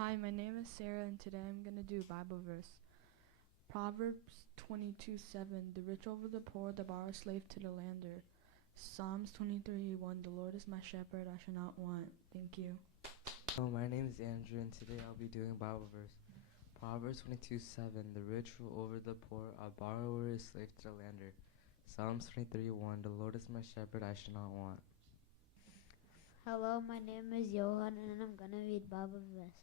Hi, my name is Sarah, and today I'm going to do Bible verse. Proverbs 22:7. The rich over the poor, the borrower slave to the lender. Psalms 23:1. The Lord is my shepherd, I shall not want. Thank you. Hello, my name is Andrew, and today I'll be doing Bible verse. Proverbs 22:7. The rich rule over the poor, a borrower is slave to the lender. Psalms 23:1. The Lord is my shepherd, I shall not want. Hello, my name is Johan and I'm going to read Bible verse.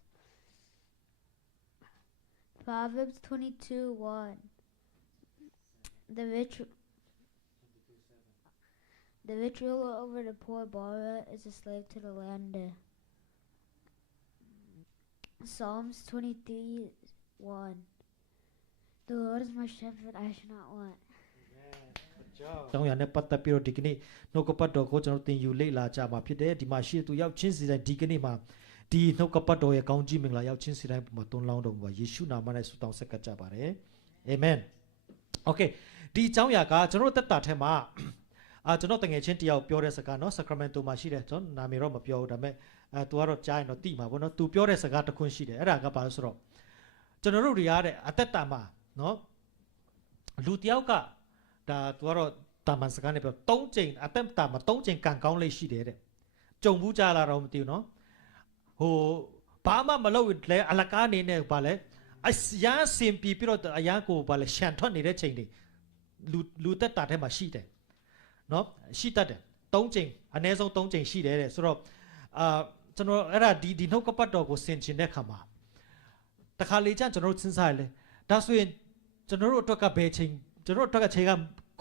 Proverbs 22:1. The rich ruler over the poor borrower is a slave to the lender. Psalms 23:1. The Lord is my shepherd, I shall not want. တောင်းရနဲ့ပတ်သက်ပြီးတော့ဒီကနေ့နှုတ်ကပတ်တော်ကိုကျွန်တော်သင်ယူလေ့လာကြမှာဖြစ်တယ်ဒီမှာရှိသူရောက်ချင်းစီတိုင်းဒီကနေ့မှာဒီနှုတ်ကပတ်တော်ရဲ့ကောင်းကြီးမင်္ဂလာရောက်ချင်းစီတိုင်းပုံမှာသွန်းလောင်းတော်မူပါယေရှုနာမနဲ့ဆုတောင်းဆက်ကပ်ကြပါတယ်အာမင်โอเคဒီအကြောင်းအရာကကျွန်တော်တက်တာထဲမှာကျွန်တော်တငယ်ချင်းတယောက်ပြောတဲ့စကားเนาะ Sacramento မှာရှိတယ်ကျွန်တော်နာမည်တော့မပြောဘူးဒါပေမဲ့သူကတော့ကြားရင်တော့သိမှာပေါ့เนาะသူပြောတဲ့စကားတစ်ခွန်းရှိတယ်အဲ့ဒါကဘာလို့ဆိုတော့ကျွန်တော်တို့တွေရတဲ့အသက်တာမှာเนาะလူတယောက်ကဒါသူကတော့တာမန်စကားနဲ့ပြော3ချိန်အသက်တာမှာ3ချိန်ကန်ကောင်းလေးရှိတယ်တဲ့ကြုံဘူးကြလာတော့မသိဘူးเนาะဟိုဘာမှမလုပ်လဲအလကားနေနဲ့ဗာလဲအရန်စင်ပြီးတော့အရန်ကိုဗာလဲရှန်ထွက်နေတဲ့ချိန်တွေလူသက်တာထဲမှာရှိတယ်เนาะရှိတတ်တယ်3ချိန်အနည်းဆုံး3ချိန်ရှိတယ်တဲ့ဆိုတော့ကျွန်တော်အဲ့ဒါဒီနှုတ်ကပတ်တော်ကိုဆင်ခြင်တဲ့ခါမှာတခါလေကျကျွန်တော်စဉ်းစားရလဲဒါဆိုရင်ကျွန်တော်တို့အတွက်ကဘယ်ချိန်ကျွန်တော်တို့အတွက်ကချိန်က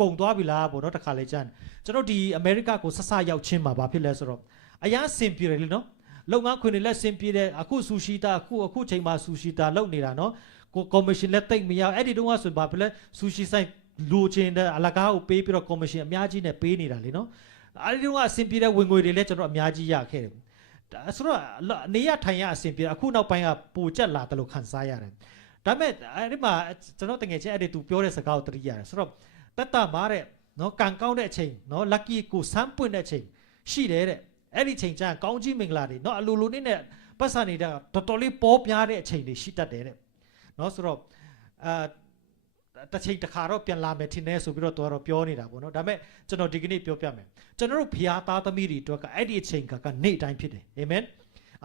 ကုံသွားပြီလားပေါ့နော်တခါလေကျန်ကျွန်တော်ဒီအမေရိကကိုဆက်ဆရောက်ချင်းမှာဘာဖြစ်လဲဆိုတော့အရန်စင်ပြေတယ်လေနော်လုပ်ငန်းခွင်တွေလည်းစင်ပြေတယ်အခုဆူရှီတာအခုချိန်မှာဆူရှီတာလုပ်နေတာနော်ကိုကော်မရှင်လည်းတိတ်မရအဲ့ဒီတုန်းကဆိုဘာဖြစ်လဲဆူရှီဆိုင်လိုချင်တဲ့အလကားကိုပေးပြီးတော့ကော်မရှင်အများကြီးနဲ့ပေးနေတာလေနော်အဲ့ဒီတုန်းကအစင်ပြေတဲ့ဝင်ငွေတွေလည်းကျွန်တော်အများကြီးရခဲ့တယ်ဆိုတော့နေရထိုင်ရအစင်ပြေအခုနောက်ပိုင်းကပိုကျက်လာတယ်လို့ခန်းစားရတယ်ဒါပေမဲ့အဲ့ဒီမှာကျွန်တော်တကယ်ချင်းအဲ့ဒီသူပြောတဲ့စကားကိုသတိရတယ်ဆိုတော့တက်တာမားတဲ့နော်ကန်ကောင်းတဲ့အချိန်နော် lucky ကိုစမ်းပွင့်တဲ့အချိန်ရှိတယ်တဲ့အဲ့ဒီချိန်ကျရင်ကောင်းကြီးမင်္ဂလာတွေနော်အလိုလိုနဲ့ပတ်စံနေတာတော်တော်လေးပေါ်ပြားတဲ့အချိန်တွေရှိတတ်တယ်တဲ့နော်ဆိုတော့တစ်ချိန်တစ်ခါတော့ပြန်လာမယ်ထင်နေဆိုပြီးတော့တော်တော်ပြောနေတာပေါ့နော်ဒါပေမဲ့ကျွန်တော်ဒီကနေ့ပြောပြမယ်ကျွန်တော်တို့ဖျားသားသမီးတွေအတွက်ကအဲ့ဒီအချိန်ကနေ့တိုင်းဖြစ်တယ်အာမင်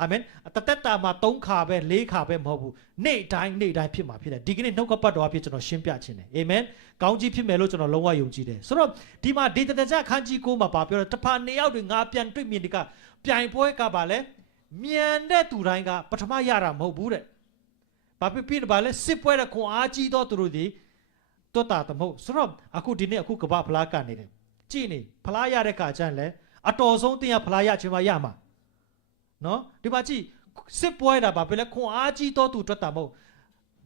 အာမင်တသက်တာမှာ3ခါပဲ4ခါပဲမဟုတ်ဘူးနေ့တိုင်းဖြစ်မှာဖြစ်တယ်ဒီကနေ့နှုတ်ကပတ်တော်အဖြစ်ကျွန်တော်ရှင်းပြခြင်းတယ်အာမင်ကောင်းကြီးဖြစ်မယ်လို့ကျွန်တော်လုံးဝယုံကြည်တယ်ဆိုတော့ဒီမှာဒေသတကြခန်းကြီး9မှာပါပြောတယ်တဖာနေရောက်တွေငါပြန်တွေ့မြင်ဒီကပြိုင်ပွဲကပါလဲမြန်တဲ့သူတိုင်းကပထမရတာမဟုတ်ဘူးတဲ့ဘာဖြစ်ဖြစ်ပါလဲစစ်ပွဲတဲ့ခွန်အားကြီးသောသူတို့ဒီတွတ်တာတမဟုတ်ဆိုတော့အခုဒီနေ့အခုကဘာဖလားကနေတယ်ကြည်နေဖလားရတဲ့ခါကျရင်လဲအတော်ဆုံးတင်ရဖလားရချင်မှရမှာနော်ဒီမှာကြည့်စစ်ပွဲတာဘာဖြစ်လဲခွန်အားကြီးတော့သူတွတ်တာမဟုတ်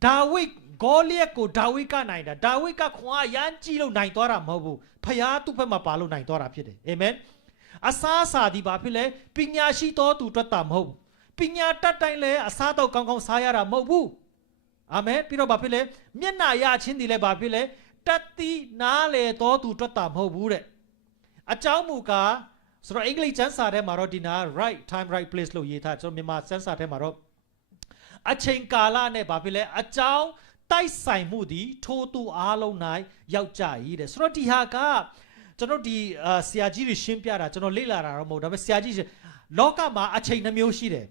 ဒါဝိဒ်ဂေါလိယက်ကိုဒါဝိဒ်ကနိုင်တာဒါဝိဒ်ကခွန်အားရမ်းကြီးလို့နိုင်သွားတာမဟုတ်ဘူးဖျားသူ့ဘက်မှာပါလို့နိုင်သွားတာဖြစ်တယ်အာမင်အစားစာဒီဘာဖြစ်လဲပညာရှိတော်သူတွတ်တာမဟုတ်ပညာတတ်တိုင်းလဲအစားတော့ကောင်းကောင်းစားရတာမဟုတ်ဘူးအာမင်ပြီးတော့ဘာဖြစ်လဲမျက်နာရချင်းဒီလဲဘာဖြစ်လဲတတ်သီးနားလေတော်သူတွတ်တာမဟုတ်ဘူးတဲ့အကြောင်းမူကားဆိုတော့အင်္ဂလိပ်ကျမ်းစာထဲမှာတော့ဒီနာ right time right place လို့ရေးထားကျွန်တော်မြန်မာကျမ်းစာထဲမှာတော့အချိန်ကာလနဲ့ဘာဖြစ်လဲအကြောင်းတိုက်ဆိုင်မှုသည်ထိုးသူအားလုံး၌ရောက်ကြ၏တဲ့ဆိုတော့ဒီဟာကကျွန်တော်ဒီဆရာကြီးတွေရှင်းပြတာကျွန်တော်လေ့လာတာတော့မဟုတ်ဒါပေမဲ့ဆရာကြီးလောကမှာအချိန်နှမျိုးရှိတယ်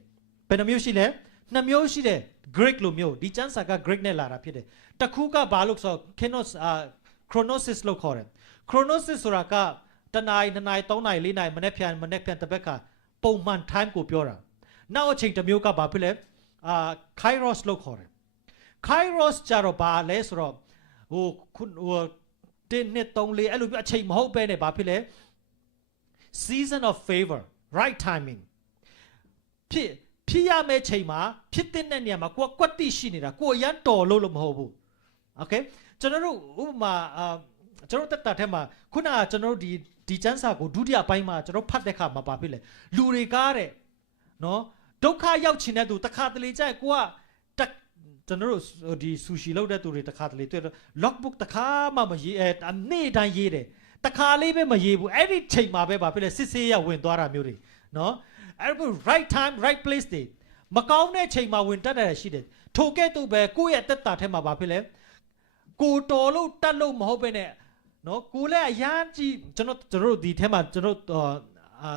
ဘယ်နှမျိုးရှိလဲ2မျိုးရှိတယ် Greek လိုမျိုးဒီကျမ်းစာက Greek နဲ့လာတာဖြစ်တယ်တစ်ခုကဘာလို့ဆိုchronosis လို့ခေါ်တယ် chronosis ဆိုတာကတနင်္လာ2နာရီ3နာရီ4နာရီမနေ့ပြန်တစ်ပတ်ခါပုံမှန် time ကိုပြောတာနောက်အချိန်တစ်မျိုးကဘာဖြစ်လဲkairos လို့ခေါ်တယ် kairos ကြတော့ဘာလဲဆိုတော့ဟို1 2 3 4အဲ့လိုအချိန်မဟုတ်ပဲနဲ့ဘာဖြစ်လဲ season of favor right timing ဖြစ်ရမယ့်ချိန်မှာဖြစ်တဲ့နေရာမှာကိုကွက်တိရှိနေတာကိုအရန်တော်လို့မဟုတ်ဘူး okay ကျွန်တော်တို့ဥပမာကျွန်တော်တက်တာထဲမှာခုနကကျွန်တော်တို့ဒီကျမ်းစာကိုဒုတိယပိုင်းမှာကျွန်တော်ဖတ်တဲ့ခါမှာပါဖြစ်လေလူတွေကားတဲ့နော်ဒုက္ခရောက်ချင်တဲ့သူတခါတလေကြိုက်ကိုကကျွန်တော်တို့ဒီဆူရှီလောက်တဲ့သူတွေတခါတလေတွေ့တော့ logbook တခါမှမရေးနေ့တိုင်းရေးတယ်တခါလေးပဲမရေးဘူးအဲ့ဒီချိန်မှာပဲပါဖြစ်လေစစ်ဆေးရဝင်သွားတာမျိုးတွေနော်အဲ့ဒါ right time right place တွေ မကောင်းတဲ့ချိန်မှာဝင်တက်တယ်ရှိတယ်ထိုကဲ့သို့ပဲကိုယ့်ရဲ့တက်တာထဲမှာဘာဖြစ်လဲကိုတော်လို့တတ်လို့မဟုတ်ပဲနဲ့နော်ကိုလည်းအရန်ကြီးကျွန်တော်ဒီထဲမှာကျွန်တော်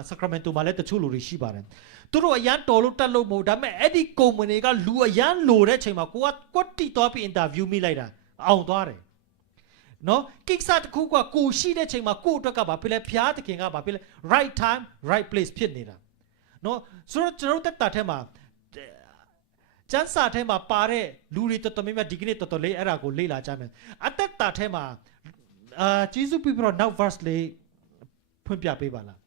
ဆာကရာမန်တိုမှာလည်းတချို့လူတွေရှိပါတယ်သူတို့အရန်တော်လို့တတ်လို့မဟုတ်ဒါပေမဲ့အဲ့ဒီကုမ္ပဏီကလူအရန်လိုတဲ့ချိန်မှာကိုကကွတ်တီတော့ပြီးအင်တာဗျူးမိလိုက်တာအောင်သွားတယ်နော်ကိစ္စတစ်ခုကကိုရှိတဲ့ချိန်မှာကိုအတွက်ကဘာဖြစ်လဲဖျားသခင်ကဘာဖြစ်လဲ right time right place ဖြစ်နေတာနော်ဆိုတော့ကျွန်တော်တက်တာထဲမှာကျန်းစာထဲမှာပါတဲ့လူတွေတော်တော်များများဒီကနေ့တော်တော်လေးအဲ့ဒါကိုလေ့လာကြမယ်အသက်တာထဲမှာဂျေဇုပြပြတော့နောက် verse လေးဖွင့်ပြပေးပါလား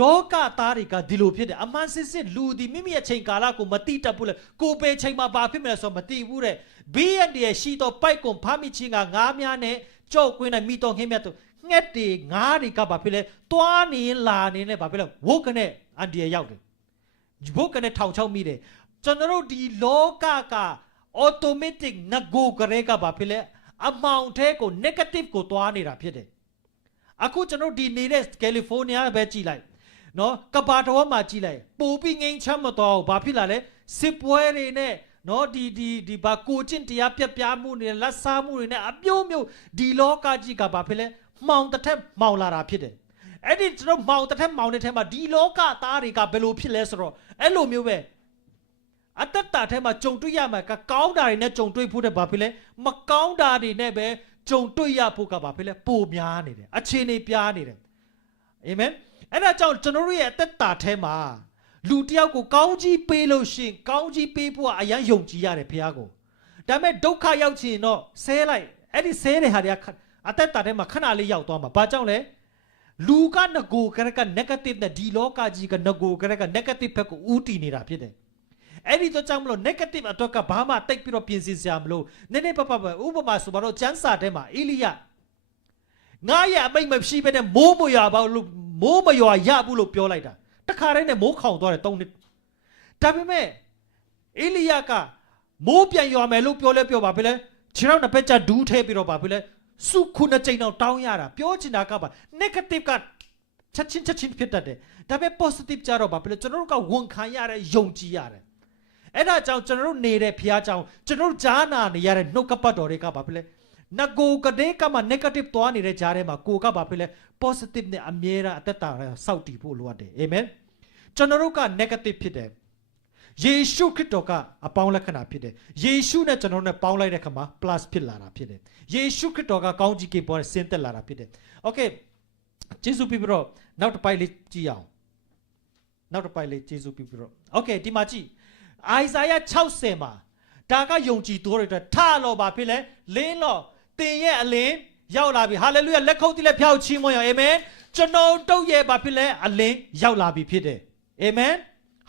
လောကသားတွေကဒီလိုဖြစ်တယ်အမှန်စစ်စစ်လူဒီမိမိရဲ့ချိန်ကာလကိုမတိတတ်ဘူးလေကိုပေချိန်မှာဘာဖြစ်မလဲဆိုတော့မတိဘူးတဲ့ဘေးရန်တည်းရှိတော့ပိုက်ကွန်ဖမ်းမိချင်းကငါးများနဲ့ကြောက်ကွင်းနဲ့မိတော်ခင်းမြတ်တို့ငှက်တွေငါးတွေကဘာဖြစ်လဲတွားနေလာနေနဲ့ဘာဖြစ်လဲဝုတ်ကနေအန်ဒီရရောက်တယ်ဘုတ်ကနေထောင်ချောက်မိတယ်ကျွန်တော်တို့ဒီလောကက automatic ငကိုကလေးကဘာဖြစ်လဲအမောင်ထဲကို negative ကိုတွားနေတာဖြစ်တယ်အခုကျွန်တော်ဒီနေတဲ့ကယ်လီဖိုးနီးယားပဲကြည့်လိုက်နော်ကဘာတော်မှာကြည့်လိုက်ပိုပြီးငိမ့်ချမ်းမတော်ဘာဖြစ်လာလဲစစ်ပွဲတွေနဲ့နော်ဒီဘာကိုချင်းတရားပြက်ပြားမှုတွေလက်စားမှုတွေနဲ့အပြုံးမျိုးဒီလောကကြီးကဘာဖြစ်လဲမှောင်တစ်ထက်မှောင်လာတာဖြစ်တယ်အဲ့ဒီကျွန်တော်မှောင်တစ်ထက်မှောင်တဲ့ထဲမှာဒီလောကသားတွေကဘယ်လိုဖြစ်လဲဆိုတော့အဲ့လိုမျိုးပဲအတ္တတာထဲမှာကြုံတွေ့ရမှာကကောင်းတာတွေနဲ့ကြုံတွေ့ဖို့တဲ့ဘာဖြစ်လဲမကောင်းတာတွေနဲ့ပဲကြုံတွေ့ရဖို့ကဘာဖြစ်လဲပိုများနေတယ်အခြေအနေပြားနေတယ်အာမင်အဲ့ဒါကြောင့်ကျွန်တော်တို့ရဲ့အတ္တတာထဲမှာလူတယောက်ကိုကောင်းကြီးပေးလို့ရှိရင်ကောင်းကြီးပေးဖို့ကအရန်ယုံကြည်ရတယ်ဘုရားကိုဒါပေမဲ့ဒုက္ခရောက်ချင်တော့ဆဲလိုက်အဲ့ဒီဆဲတဲ့ဟာတွေကအတ္တတာထဲမှာခဏလေးရောက်သွားမှာဘာကြောင့်လဲလူကငကိုကရက negative နဲ့ဒီလောကကြီးကငကိုကရက negative ဘက်ကိုဦးတည်နေတာဖြစ်တယ်အဲ့ဒီတော့ကြောင့်မလို့ negative အတွက်ကဘာမှတိတ်ပြီးတော့ပြင်ဆင်စရာမလိုနည်းနည်းပပဥပမာဆိုပါတော့ကျမ်းစာထဲမှာအေလိယငါရဲ့အမိတ်မရှိဘဲနဲ့မိုးမရွာပါလို့မိုးမရွာရဘူးလို့ပြောလိုက်တာတခါတည်းနဲ့မိုးခေါင်သွားတယ်3နှစ်ဒါပေမဲ့အေလိယကမိုးပြန်ရွာမယ်လို့ပြောလဲပြောပါပဲလေခြေထောက်နှစ်ဖက်ကျဒူးထဲပြီးတော့ပါပဲလေစုခုနှစ်ကြိမ်တော့တောင်းရတာပြောချင်တာကပါ negative ကချက်ချင်းဖြစ်တတ်တယ်ဒါပေမဲ့ positive ကြတော့ပါပဲလေကျွန်တော်တို့ကဝန်ခံရတယ်ယုံကြည်ရတယ်အဲ့ဒါကြောင့်ကျွန်တော်တို့နေတဲ့ဖျားကြောင့်ကျွန်တော်တို့ကြားနာနေရတဲ့နှုတ်ကပတ်တော်တွေကပါပဲလေငကိုကတဲ့ကမှ negative သွားနေတဲ့ကြားထဲမှာကိုကပါပဲလေ positive နဲ့အမြဲတမ်းအသက်တာစောက်တည်ဖို့လိုအပ်တယ်အာမင်ကျွန်တော်တို့က negative ဖြစ်တယ်ယေရှုခရစ်တော်ကအပေါင်းလက္ခဏာဖြစ်တယ်ယေရှုနဲ့ကျွန်တော်နဲ့ပေါင်းလိုက်တဲ့ခါမှာ plus ဖြစ်လာတာဖြစ်တယ်ယေရှုခရစ်တော်ကကောင်းကြီးကေပေါ်ဆင်းသက်လာတာဖြစ်တယ်โอเคဂျေဇုပြပြီးတော့နောက်တစ်ပိုက်လေးကြည့်အောင်နောက်တစ်ပိုက်လေးဂျေဇုပြပြီးတော့โอเคဒီမှာကြည့်အိုင်ဇာယ60မှာဒါကယုံကြည်သူတွေထလောပါဖြစ်လဲလင်းလောတင်ရဲ့အလင်းရောက်လာပြီဟာလေလုယာလက်ခုပ်တီးလက်ဖြောက်ချီးမွမ်းရအောင်အာမင်ကျွန်တော်တို့ရဲ့ဘာဖြစ်လဲအလင်းရောက်လာပြီဖြစ်တယ်အာမင်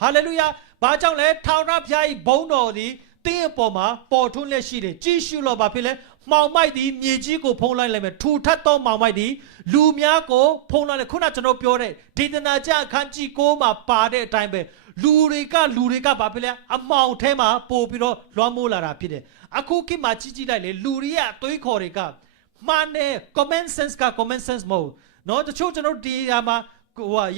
ဟာလေလုယာဘာကြောင့်လဲထောင်ရဖျားဤဘုန်းတော်သည်တင်းအပေါ်မှာပေါ်ထွန်းလက်ရှိတယ်ကြည်ရှုလို့ဘာဖြစ်လဲမှောင်မိုက်သည်မြေကြီးကိုဖုံးလိုက်လိုက်မယ်ထူထပ်သောမှောင်မိုက်သည်လူများကိုဖုံးလိုက်တယ်ခုနကျွန်တော်ပြောတဲ့ဒေသနာကျအခန်းကြီး9မှာပါတဲ့အတိုင်းပဲလူတွေကဘာဖြစ်လဲအမှောင်ထဲမှာပို့ပြီးတော့လွှမ်းမိုးလာတာဖြစ်တယ်အခုခေတ်မှာကြည့်လိုက်လေလူတွေရဲ့အသွေးခေါ်တွေကမှန်တယ် common sense မဟုတ်နော်တချို့ကျွန်တော်ဒီဟာမှာ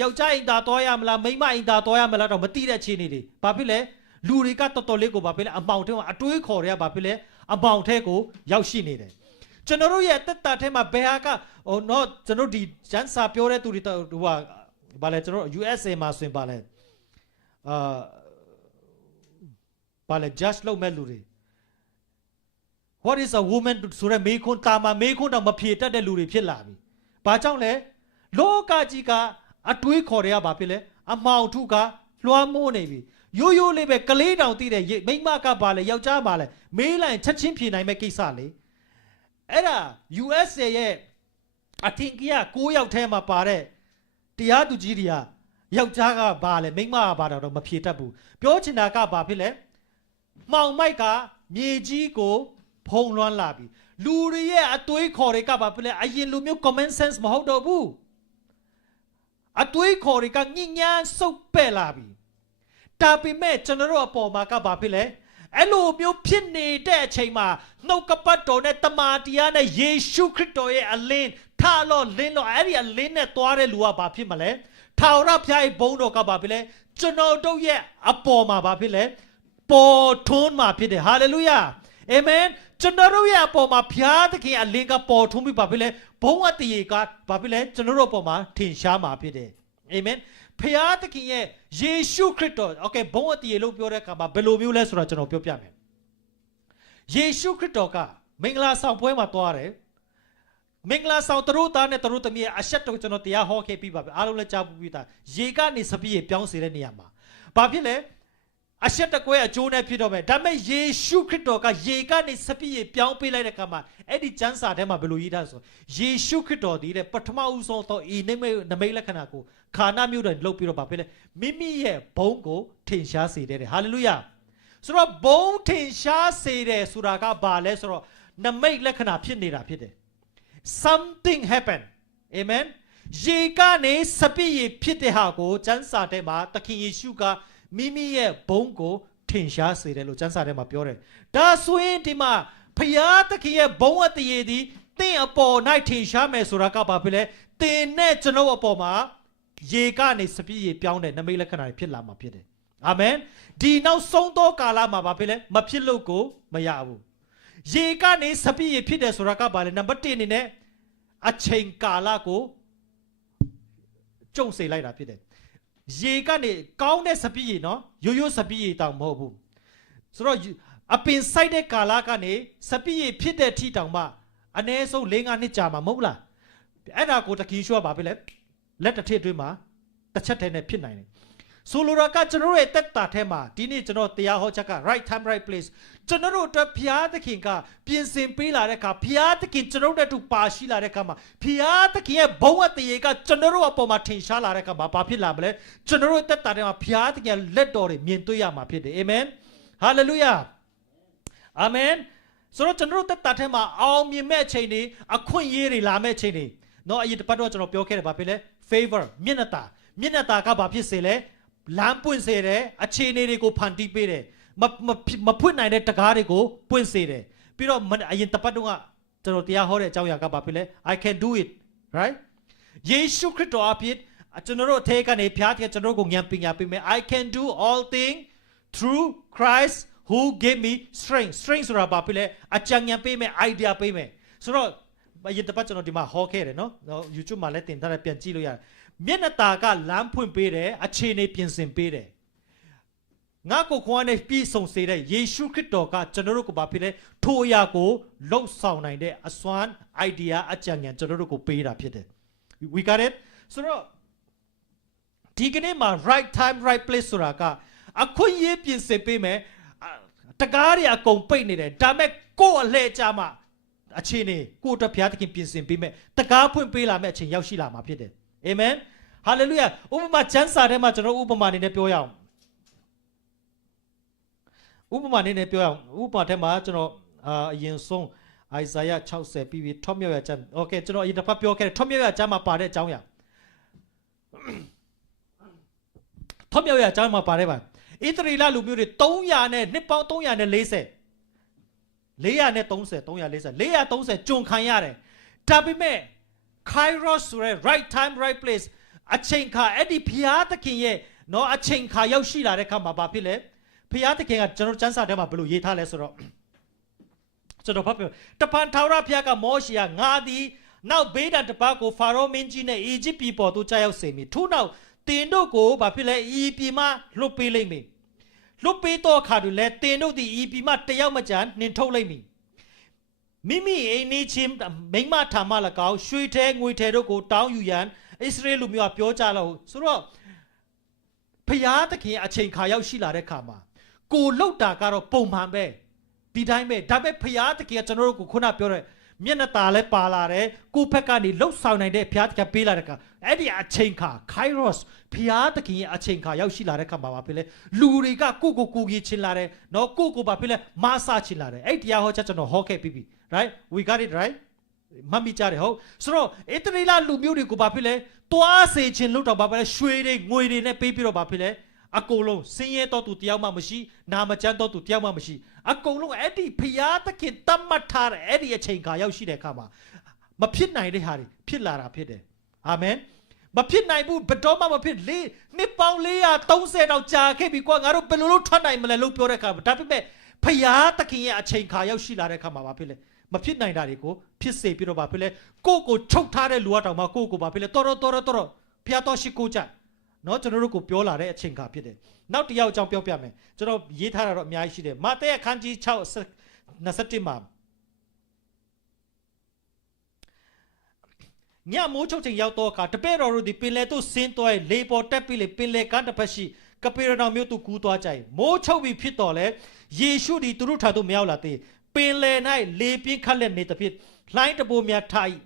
ယောက်ျားအိမ်သာတော်ရမလားမိန်းမအိမ်သာတော်ရမလားတော့မသိတဲ့အခြေအနေတွေဘာဖြစ်လဲလူတွေကတော်တော်လေးကိုဘာဖြစ်လဲအမှောင်ထဲမှာအတွေးခေါ်တွေကဘာဖြစ်လဲအမှောင်ထဲကိုရောက်ရှိနေတယ်ကျွန်တော်တို့ရဲ့တက်တာထဲမှာဘယ်ဟာကနော်ကျွန်တော်ဒီဂျန်စာပြောတဲ့သူတွေဘာလဲကျွန်တော် USA မှာဆိုရင်ဘာလဲဘာလဲ judge လုပ်မဲ့လူတွေ What is a woman ဆိုတဲ့မေခွန်းတာမှာမေခွန်းတော့မဖြေတတ်တဲ့လူတွေဖြစ်လာပြီဘာကြောင့်လဲလောကကြီးကအတွေးခေါ်တွေကဘာဖြစ်လဲအမှောင်ထုကလွှမ်းမိုးနေပြီရိုးရိုးလေးပဲကလေးတောင်သိတယ်မိန်းမကပါလဲယောက်ျားပါလဲမေးလိုက်ချက်ချင်းဖြေနိုင်မဲ့ကိစ္စလေအဲ့ဒါ USA ရဲ့အထင်ကြီးက9ယောက်ထဲမှာပါတဲ့တရားသူကြီးတွေကယောက်ျားကပါလဲမိန်းမကပါတော့မဖြေတတ်ဘူးပြောချင်တာကဘာဖြစ်လဲမှောင်မိုက်ကမြေကြီးကိုဖုံးလွှမ်းလာပြီလူတွေရဲ့အတွေးခေါ်တွေကဘာဖြစ်လဲအရင်လူမျိုး common sense မဟုတ်တော့ဘူးအတွေးခေါ်တွေကညဉ့်ညမ်းစုပ်ပဲ့လာပြီဒါပေမဲ့ကျွန်တော်တို့အပေါ်မှာကဘာဖြစ်လဲအဲ့လိုမျိုးဖြစ်နေတဲ့အချိန်မှာနှုတ်ကပတ်တော်နဲ့တမန်တရားနဲ့ယေရှုခရစ်တော်ရဲ့အလင်းထလို့လင်းလို့အဲ့ဒီအလင်းနဲ့သွားတဲ့လူကဘာဖြစ်မလဲထာဝရဘုရားရဲ့ဘုန်းတော်ကဘာဖြစ်လဲ ကျွန်တော်တို့ရဲ့အပေါ်မှာဘာဖြစ်လဲပေါ်ထွန်းမှာဖြစ်တယ်ဟာလေလုယာအာမင်ကျွန်တော်တို့ရဲ့အပေါ်မှာဘုရားသခင်အလင်းကပေါ်ထွန်းပြီးဘာဖြစ်လဲဘုံအတရေကဘာဖြစ်လဲကျွန်တော်တို့အပေါ်မှာထင်ရှားမှာဖြစ်တယ်အာမင်ဘုရားသခင်ရဲ့ယေရှုခရစ်တော်โอเคဘုံအတရေလို့ပြောတဲ့အခါမှာဘယ်လိုမျိုးလဲဆိုတော့ကျွန်တော်ပြောပြမယ်ယေရှုခရစ်တော်ကမင်္ဂလာဆောင်ပွဲမှာသွားတယ်မင်္ဂလာဆောင်သူတို့သားနဲ့သူတို့သမီးအဆက်တော့ကျွန်တော်တရားဟောခဲ့ပြီးပါပဲအားလုံးလည်းကြားပြီးသားရေကနေစပြည့်ပြောင်းစေတဲ့နေရာမှာဘာဖြစ်လဲအဆက်တကွဲအကျိုးနဲ့ဖြစ်တော့မယ်ဒါပေမဲ့ယေရှုခရစ်တော်ကရေကနေစပြည့်ပြောင်းပေးလိုက်တဲ့အခါမှာအဲ့ဒီကျမ်းစာထဲမှာဘယ်လိုရေးထားဆိုယေရှုခရစ်တော်ဒီတဲ့ပထမဦးဆုံးသောဤနမိတ်လက္ခဏာကိုခါနာမျိုးတွေလုပ်ပြီးတော့ဘာဖြစ်လဲမိမိရဲ့ဘုန်းကိုထင်ရှားစေတဲ့ဟာလေလုယာဆိုတော့ဘုန်းထင်ရှားစေတယ်ဆိုတာကဘာလဲဆိုတော့နမိတ်လက္ခဏာဖြစ်နေတာဖြစ်တယ်something happen amen ရေကနေစပြည့်ဖြစ်တဲ့ဟာကိုကျမ်းစာထဲမှာသခင်ယေရှုကမိမိရဲ့ဘုန်းကိုထင်ရှားစေတယ်လို့ကျမ်းစာထဲမှာပြောတယ်ဒါဆိုရင်ဒီမှာဖျားသခင်ရဲ့ဘုန်းအတရေသည်သင်အပေါ်၌ထင်ရှားမယ်ဆိုတာကဘာဖြစ်လဲသင်နဲ့ကျွန်တော်အပေါ်မှာရေကနေစပြည့်ပြောင်းတဲ့နမိတ်လက္ခဏာတွေဖြစ်လာမှာဖြစ်တယ်အာမင်ဒီနောက်ဆုံးသောကာလမှာဘာဖြစ်လဲမဖြစ်လို့ကိုမရဘူးရေကနေစပြည့်ဖြစ်တယ်ဆိုတာကဘာလဲနံပါတ်1အနေနဲ့အချိန်ကာလကိုကြုံစေလိုက်တာဖြစ်တယ်ရေကနေကောင်းတဲ့စပြည့်နော်ရိုးရိုးစပြည့်တောင်မဟုတ်ဘူးဆိုတော့အပင်ဆိုင်တဲ့ကာလကနေစပြည့်ဖြစ်တဲ့အထိတောင်မှအနည်းဆုံး4-5နှစ်ကြာမှာမဟုတ်လားအဲ့ဒါကိုတခင်ရှုပါပဲလေလက်တစ်ထစ်အတွင်းမှာတစ်ချက်တည်းနဲ့ဖြစ်နိုင်တယ်ဆိုလိုတာကကျွန်တော်ရဲ့တက်တာထဲမှာဒီနေ့ကျွန်တော်တရားဟောချက်က right time right place ကျွန်တော်တို့အတွက်ဘုရားသခင်ကပြင်ဆင်ပေးလာတဲ့အခါဘုရားသခင်ကျွန်တော်တို့တူပါရှိလာတဲ့အခါမှာဘုရားသခင်ရဲ့ဘုံအတရေကကျွန်တော်တို့အပေါ်မှာထင်ရှားလာတဲ့အခါမှာဘာဖြစ်လာမလဲကျွန်တော်တို့တက်တာထဲမှာဘုရားသခင်လက်တော်တွေမြင်တွေ့ရမှာဖြစ်တယ်အာမင်ဟာလေလုယာအာမင်ဆိုတော့ကျွန်တော်တို့တက်တာထဲမှာအောင်မြင်မဲ့အချိန်တွေအခွင့်အရေးတွေလာမဲ့အချိန်တွေနော်အရင်တစ်ပတ်တော့ကျွန်တော်ပြောခဲ့တယ်ဘာဖြစ်လဲ favor မျက်နှာတာကဘာဖြစ်စေလဲလမ်းပွင့်စေတယ်အခြေအနေတွေကိုဖန်တီးပေးတယ်မဖွင့်နိုင်တဲ့တကားတွေကိုပွင့်စေတယ်ပြီးတော့အရင်တစ်ပတ်တော့ကျွန်တော်တရားဟောတဲ့အကြောင်းအရာကဘာဖြစ်လဲ I can do it right ယေရှုခရစ်တော်အဖြစ်ကျွန်တော်တို့အထက်ကနေဖျားတဲ့ကျွန်တော်ကိုဉာဏ်ပညာပေးမယ် I can do all things through Christ who gave me strength ဆိုတာဘာဖြစ်လဲအကြံဉာဏ်ပေးမယ် idea ပေးမယ်ဆိုတော့အရင်တစ်ပတ်ကျွန်တော်ဒီမှာဟောခဲ့တယ်နော် YouTube မှာလည်းတင်ထားတယ်ပြန်ကြည့်လို့ရတယ်မျက်နှာตาကလမ်းဖွင့်ပေးတယ်အခြေအနေပြင်ဆင်ပေးတယ်ငါကိုခွန်နဲ့ပြီးဆုံးစေတဲ့ယေရှုခရစ်တော်ကကျွန်တော်တို့ကိုဘာဖြစ်လဲထိုအရာကိုလှုပ်ဆောင်နိုင်တဲ့အစွမ်း idea အကြံဉာဏ်ကျွန်တော်တို့ကိုပေးတာဖြစ်တယ် we got it ဆိုတော့ဒီကနေ့မှာ right time right place ဆိုတာကအခွင့်အရေးပြင်ဆင်ပေးမယ်တကားတွေအကုန်ပိတ်နေတယ်ဒါပေမဲ့ကိုယ့်အလှည့်ကြမှာအခြေအနေကိုယ့်အတွက်ဘုရားသခင်ပြင်ဆင်ပေးမယ်တကားဖွင့်ပေးလာမယ့်အချိန်ရောက်ရှိလာမှာဖြစ်တယ်အာမင်ဟာလေလုယာဥပမာကျမ်းစာထဲမှာကျွန်တော်ဥပမာအနေနဲ့ပြောရအောင်ဥပမာထဲမှာကျွန်တော်အရင်ဆုံးအိုင်ဇာယ60ပြီးထောက်မြောက်ရကျမ်းโอเคကျွန်တော်အရင်တစ်ဖက်ပြောခဲ့တယ်ထောက်မြောက်ရကျမ်းမှာပါတဲ့အကြောင်းအရာထောက်မြောက်ရကျမ်းမှာပါတဲ့ပါဣသရေလလူမျိုးတွေ300နဲ့နှစ်ပေါင်း340 430ကျွန်ခံရတယ်ဒါပေမဲ့ Kairos ဆိုတဲ့ right time right place အချိန်ခါအဲ့ဒီဘုရားသခင်ရဲ့နော်အချိန်ခါရောက်ရှိလာတဲ့ခါမှာဘာဖြစ်လဲဘုရားသခင်ကကျွန်တော်ကျမ်းစာထဲမှာဘယ်လိုရေးထားလဲဆိုတော့ကျွန်တော်ဖတ်ပြတပန်ထာဝရဘုရားကမောရှေကငါသည်နောက်ဘေးဒဏ်တစ်ပါးကိုဖာရောမင်းကြီးနဲ့အီဂျစ်ပြည်ပေါ်သို့ကြားရောက်စေမည်ထို့နောက်တင်တို့ကိုဘာဖြစ်လဲဤပြည်မှလွတ်ပေးလိမ့်မည်လွတ်ပေးတော့အခါတွင်လဲတင်တို့သည်ဤပြည်မှတယောက်မကျန်နှင်ထုတ်လိမ့်မည်မိမိအိမ်နေချင်းမိမထာမ၎င်းရွှေထဲငွေထဲတို့ကိုတောင်းယူရန်ဣသရေလလူမျိုးကပြောကြလို့ဆိုတော့ဖျားသခင်အချိန်ခါရောက်ရှိလာတဲ့ခါမှာကိုလှုပ်တာကတော့ပုံမှန်ပဲဒီတိုင်းပဲဒါပေမဲ့ဖျားသခင်ကကျွန်တော်တို့ကိုခုနပြောတဲ့မျက်နှာตาလဲပါလာတယ်ကိုဖက်ကနေလှုပ်ဆောင်နိုင်တဲ့ဖျားသခင်ပေးလာတဲ့ခါအဲ့ဒီအချိန်ခါ Kairos ဖျားသခင်ရဲ့အချိန်ခါရောက်ရှိလာတဲ့ခါမှာဘာဖြစ်လဲလူတွေကကိုကြီးချင်လာတယ်နော်ကိုဘာဖြစ်လဲမဆာချင်လာတယ်အဲ့တရားဟောချက်ကျွန်တော်ဟောခဲ့ပြီးပြီ right we got it right မမီကြတယ်ဟုတ်ဆိုတော့ဣသရေလလူမျိုးတွေကိုဘာဖြစ်လဲတွားစေခြင်းလို့တော့ဘာဖြစ်လဲရွှေတွေငွေတွေနဲ့ပေးပြီးတော့ဘာဖြစ်လဲအကုန်လုံးစင်းရဲတော်သူတယောက်မှမရှိနာမကျန်းတော်သူတယောက်မှမရှိအကုန်လုံးအဲ့ဒီဖျားသခင်တတ်မှတ်ထားတဲ့အဲ့ဒီအချိန်ခါရောက်ရှိတဲ့အခါမှာမဖြစ်နိုင်တဲ့ဟာတွေဖြစ်လာတာဖြစ်တယ်အာမင် မဖြစ်နိုင်ဘူးဘယ်တော့မှမဖြစ်လေးနှစ်ပေါင်း430တောင်ကြာခဲ့ပြီကွာငါတို့ဘယ်လိုလုပ်ထွက်နိုင်မလဲလို့ပြောတဲ့အခါဒါပေမဲ့ဖျားသခင်ရဲ့အချိန်ခါရောက်ရှိလာတဲ့အခါမှာဘာဖြစ်လဲမဖြစ်နိုင်တာတွေကိုဖြစ်စေပြီးတော့ဘာဖြစ်လဲကိုချုပ်ထားတဲ့လူအတောင်မှကိုဘာဖြစ်လဲတော်ဖျားတော်ရှိကိုကြနော်ကျွန်တော်တို့ကိုပြောလာတဲ့အချိန်ခါဖြစ်တယ်နောက်တစ်ယောက်အကြောင်းပြောပြမယ်ကျွန်တော်ရေးထားတာတော့အများကြီးရှိတယ်မာသဲအခန်းကြီး6:21မှာညမိုးချုပ်ချိန်ရောက်တော့အခါတပည့်တော်တို့သည်ပင်လယ်သို့ဆင်းသွားလေပေါ်တက်ပြီးလေပင်လယ်ကမ်းတစ်ဖက်ရှိကပေရနောင်မြို့သို့ကူးသွားကြ၏မိုးချုပ်ပြီးဖြစ်တော်လဲယေရှုသည်သူတို့ထံသို့မရောက်လာသေးပင်လယ်၌လေပြင်းခတ်လက်နေသဖြင့်လှိုင်းတပိုးများထား၏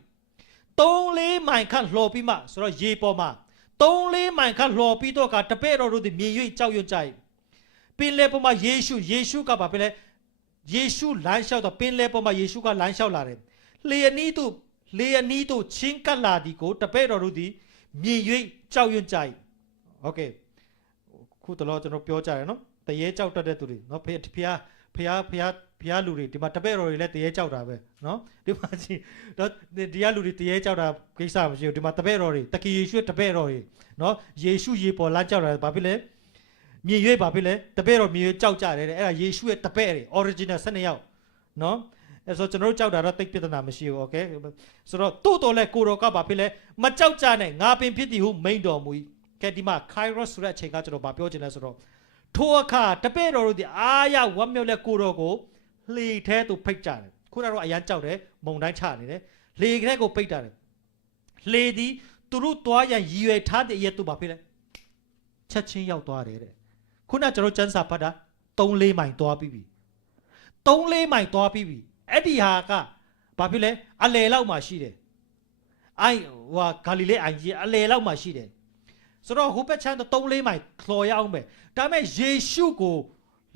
3-4မိုင်ခန့်လှော်ပြီးမှဆိုတော့ရေပေါ်မှာ3-4မိုင်ခန့်လှော်ပြီးတော့ကတပည့်တော်တို့သည်မြင်၍ကြောက်ရွံ့ကြ၏ပင်လယ်ပေါ်မှာယေရှုကဘာဖြစ်လဲယေရှုလမ်းလျှောက်တော့ပင်လယ်ပေါ်မှာယေရှုကလမ်းလျှောက်လာတယ်လေအနီးတို့ချင်းကပ်လာသည်ကိုတပည့်တော်တို့သည်မြင်၍ကြောက်ရွံ့ကြ၏โอเคခုတလောကျွန်တော်ပြောကြရနော်တရေကြောက်တတ်တဲ့သူတွေနော်ဖျားလူတွေဒီမှာတပည့်တော်တွေလည်းတရေကြောက်တာပဲနော်ဒီမှာကြည့်တော့ဒီကလူတွေတရေကြောက်တာကိစ္စမရှိဘူးဒီမှာတပည့်တော်တွေတကယ်ယေရှုတပည့်တော်တွေနော်ယေရှုရေပေါ်လမ်းကြောက်တာဘာဖြစ်လဲမြင်၍ဘာဖြစ်လဲတပည့်တော်မြင်၍ကြောက်ကြတယ်တဲ့အဲ့ဒါယေရှုရဲ့တပည့်တွေ original 12ယောက်နော်အဲ့ဆိုကျွန်တော်တို့ကြောက်တာတော့တိတ်ပြဿနာမရှိဘူးโอเคဆိုတော့တိုးတော်လဲကိုတော်ကဘာဖြစ်လဲမကြောက်ကြနဲ့ငါပင်ဖြစ်သည်ဟုမိန့်တော်မူ၏ကဲဒီမှာ Kairos ဆိုတဲ့အချိန်ကကျွန်တော်ဗာပြောချင်လဲဆိုတော့ထိုအခါတပည့်တော်တို့ဒီအာရဝမ်းမြောက်လဲကိုတော်ကိုလှေထဲသို့ဖိတ်ကြတယ်ခုနကတော့အရန်ကြောက်တယ်မုန်တိုင်းချနေတယ်လှေထဲကိုပိတ်တာတယ်လှေသည်သူတို့သွားရန်ရည်ရွယ်ထားတဲ့အရက်သူဗာဖြစ်လဲချက်ချင်းရောက်သွားတယ်တဲ့ခုနကျွန်တော်ကျန်းစာဖတ်တာ3-4မိုင်သွားပြီးပြီ3-4မိုင်သွားပြီးပြီအဲ့ဒီဟာကဘာဖြစ်လဲအလယ်လောက်မှရှိတယ်အိုင်ဟိုဂါလိလဲအိုင်ကြီးအလယ်လောက်မှရှိတယ်ဆိုတော့ဟိုဘက်ချမ်းတော့3-4မိုင်ခေါ်ရအောင်ပဲဒါပေမဲ့ယေရှုကို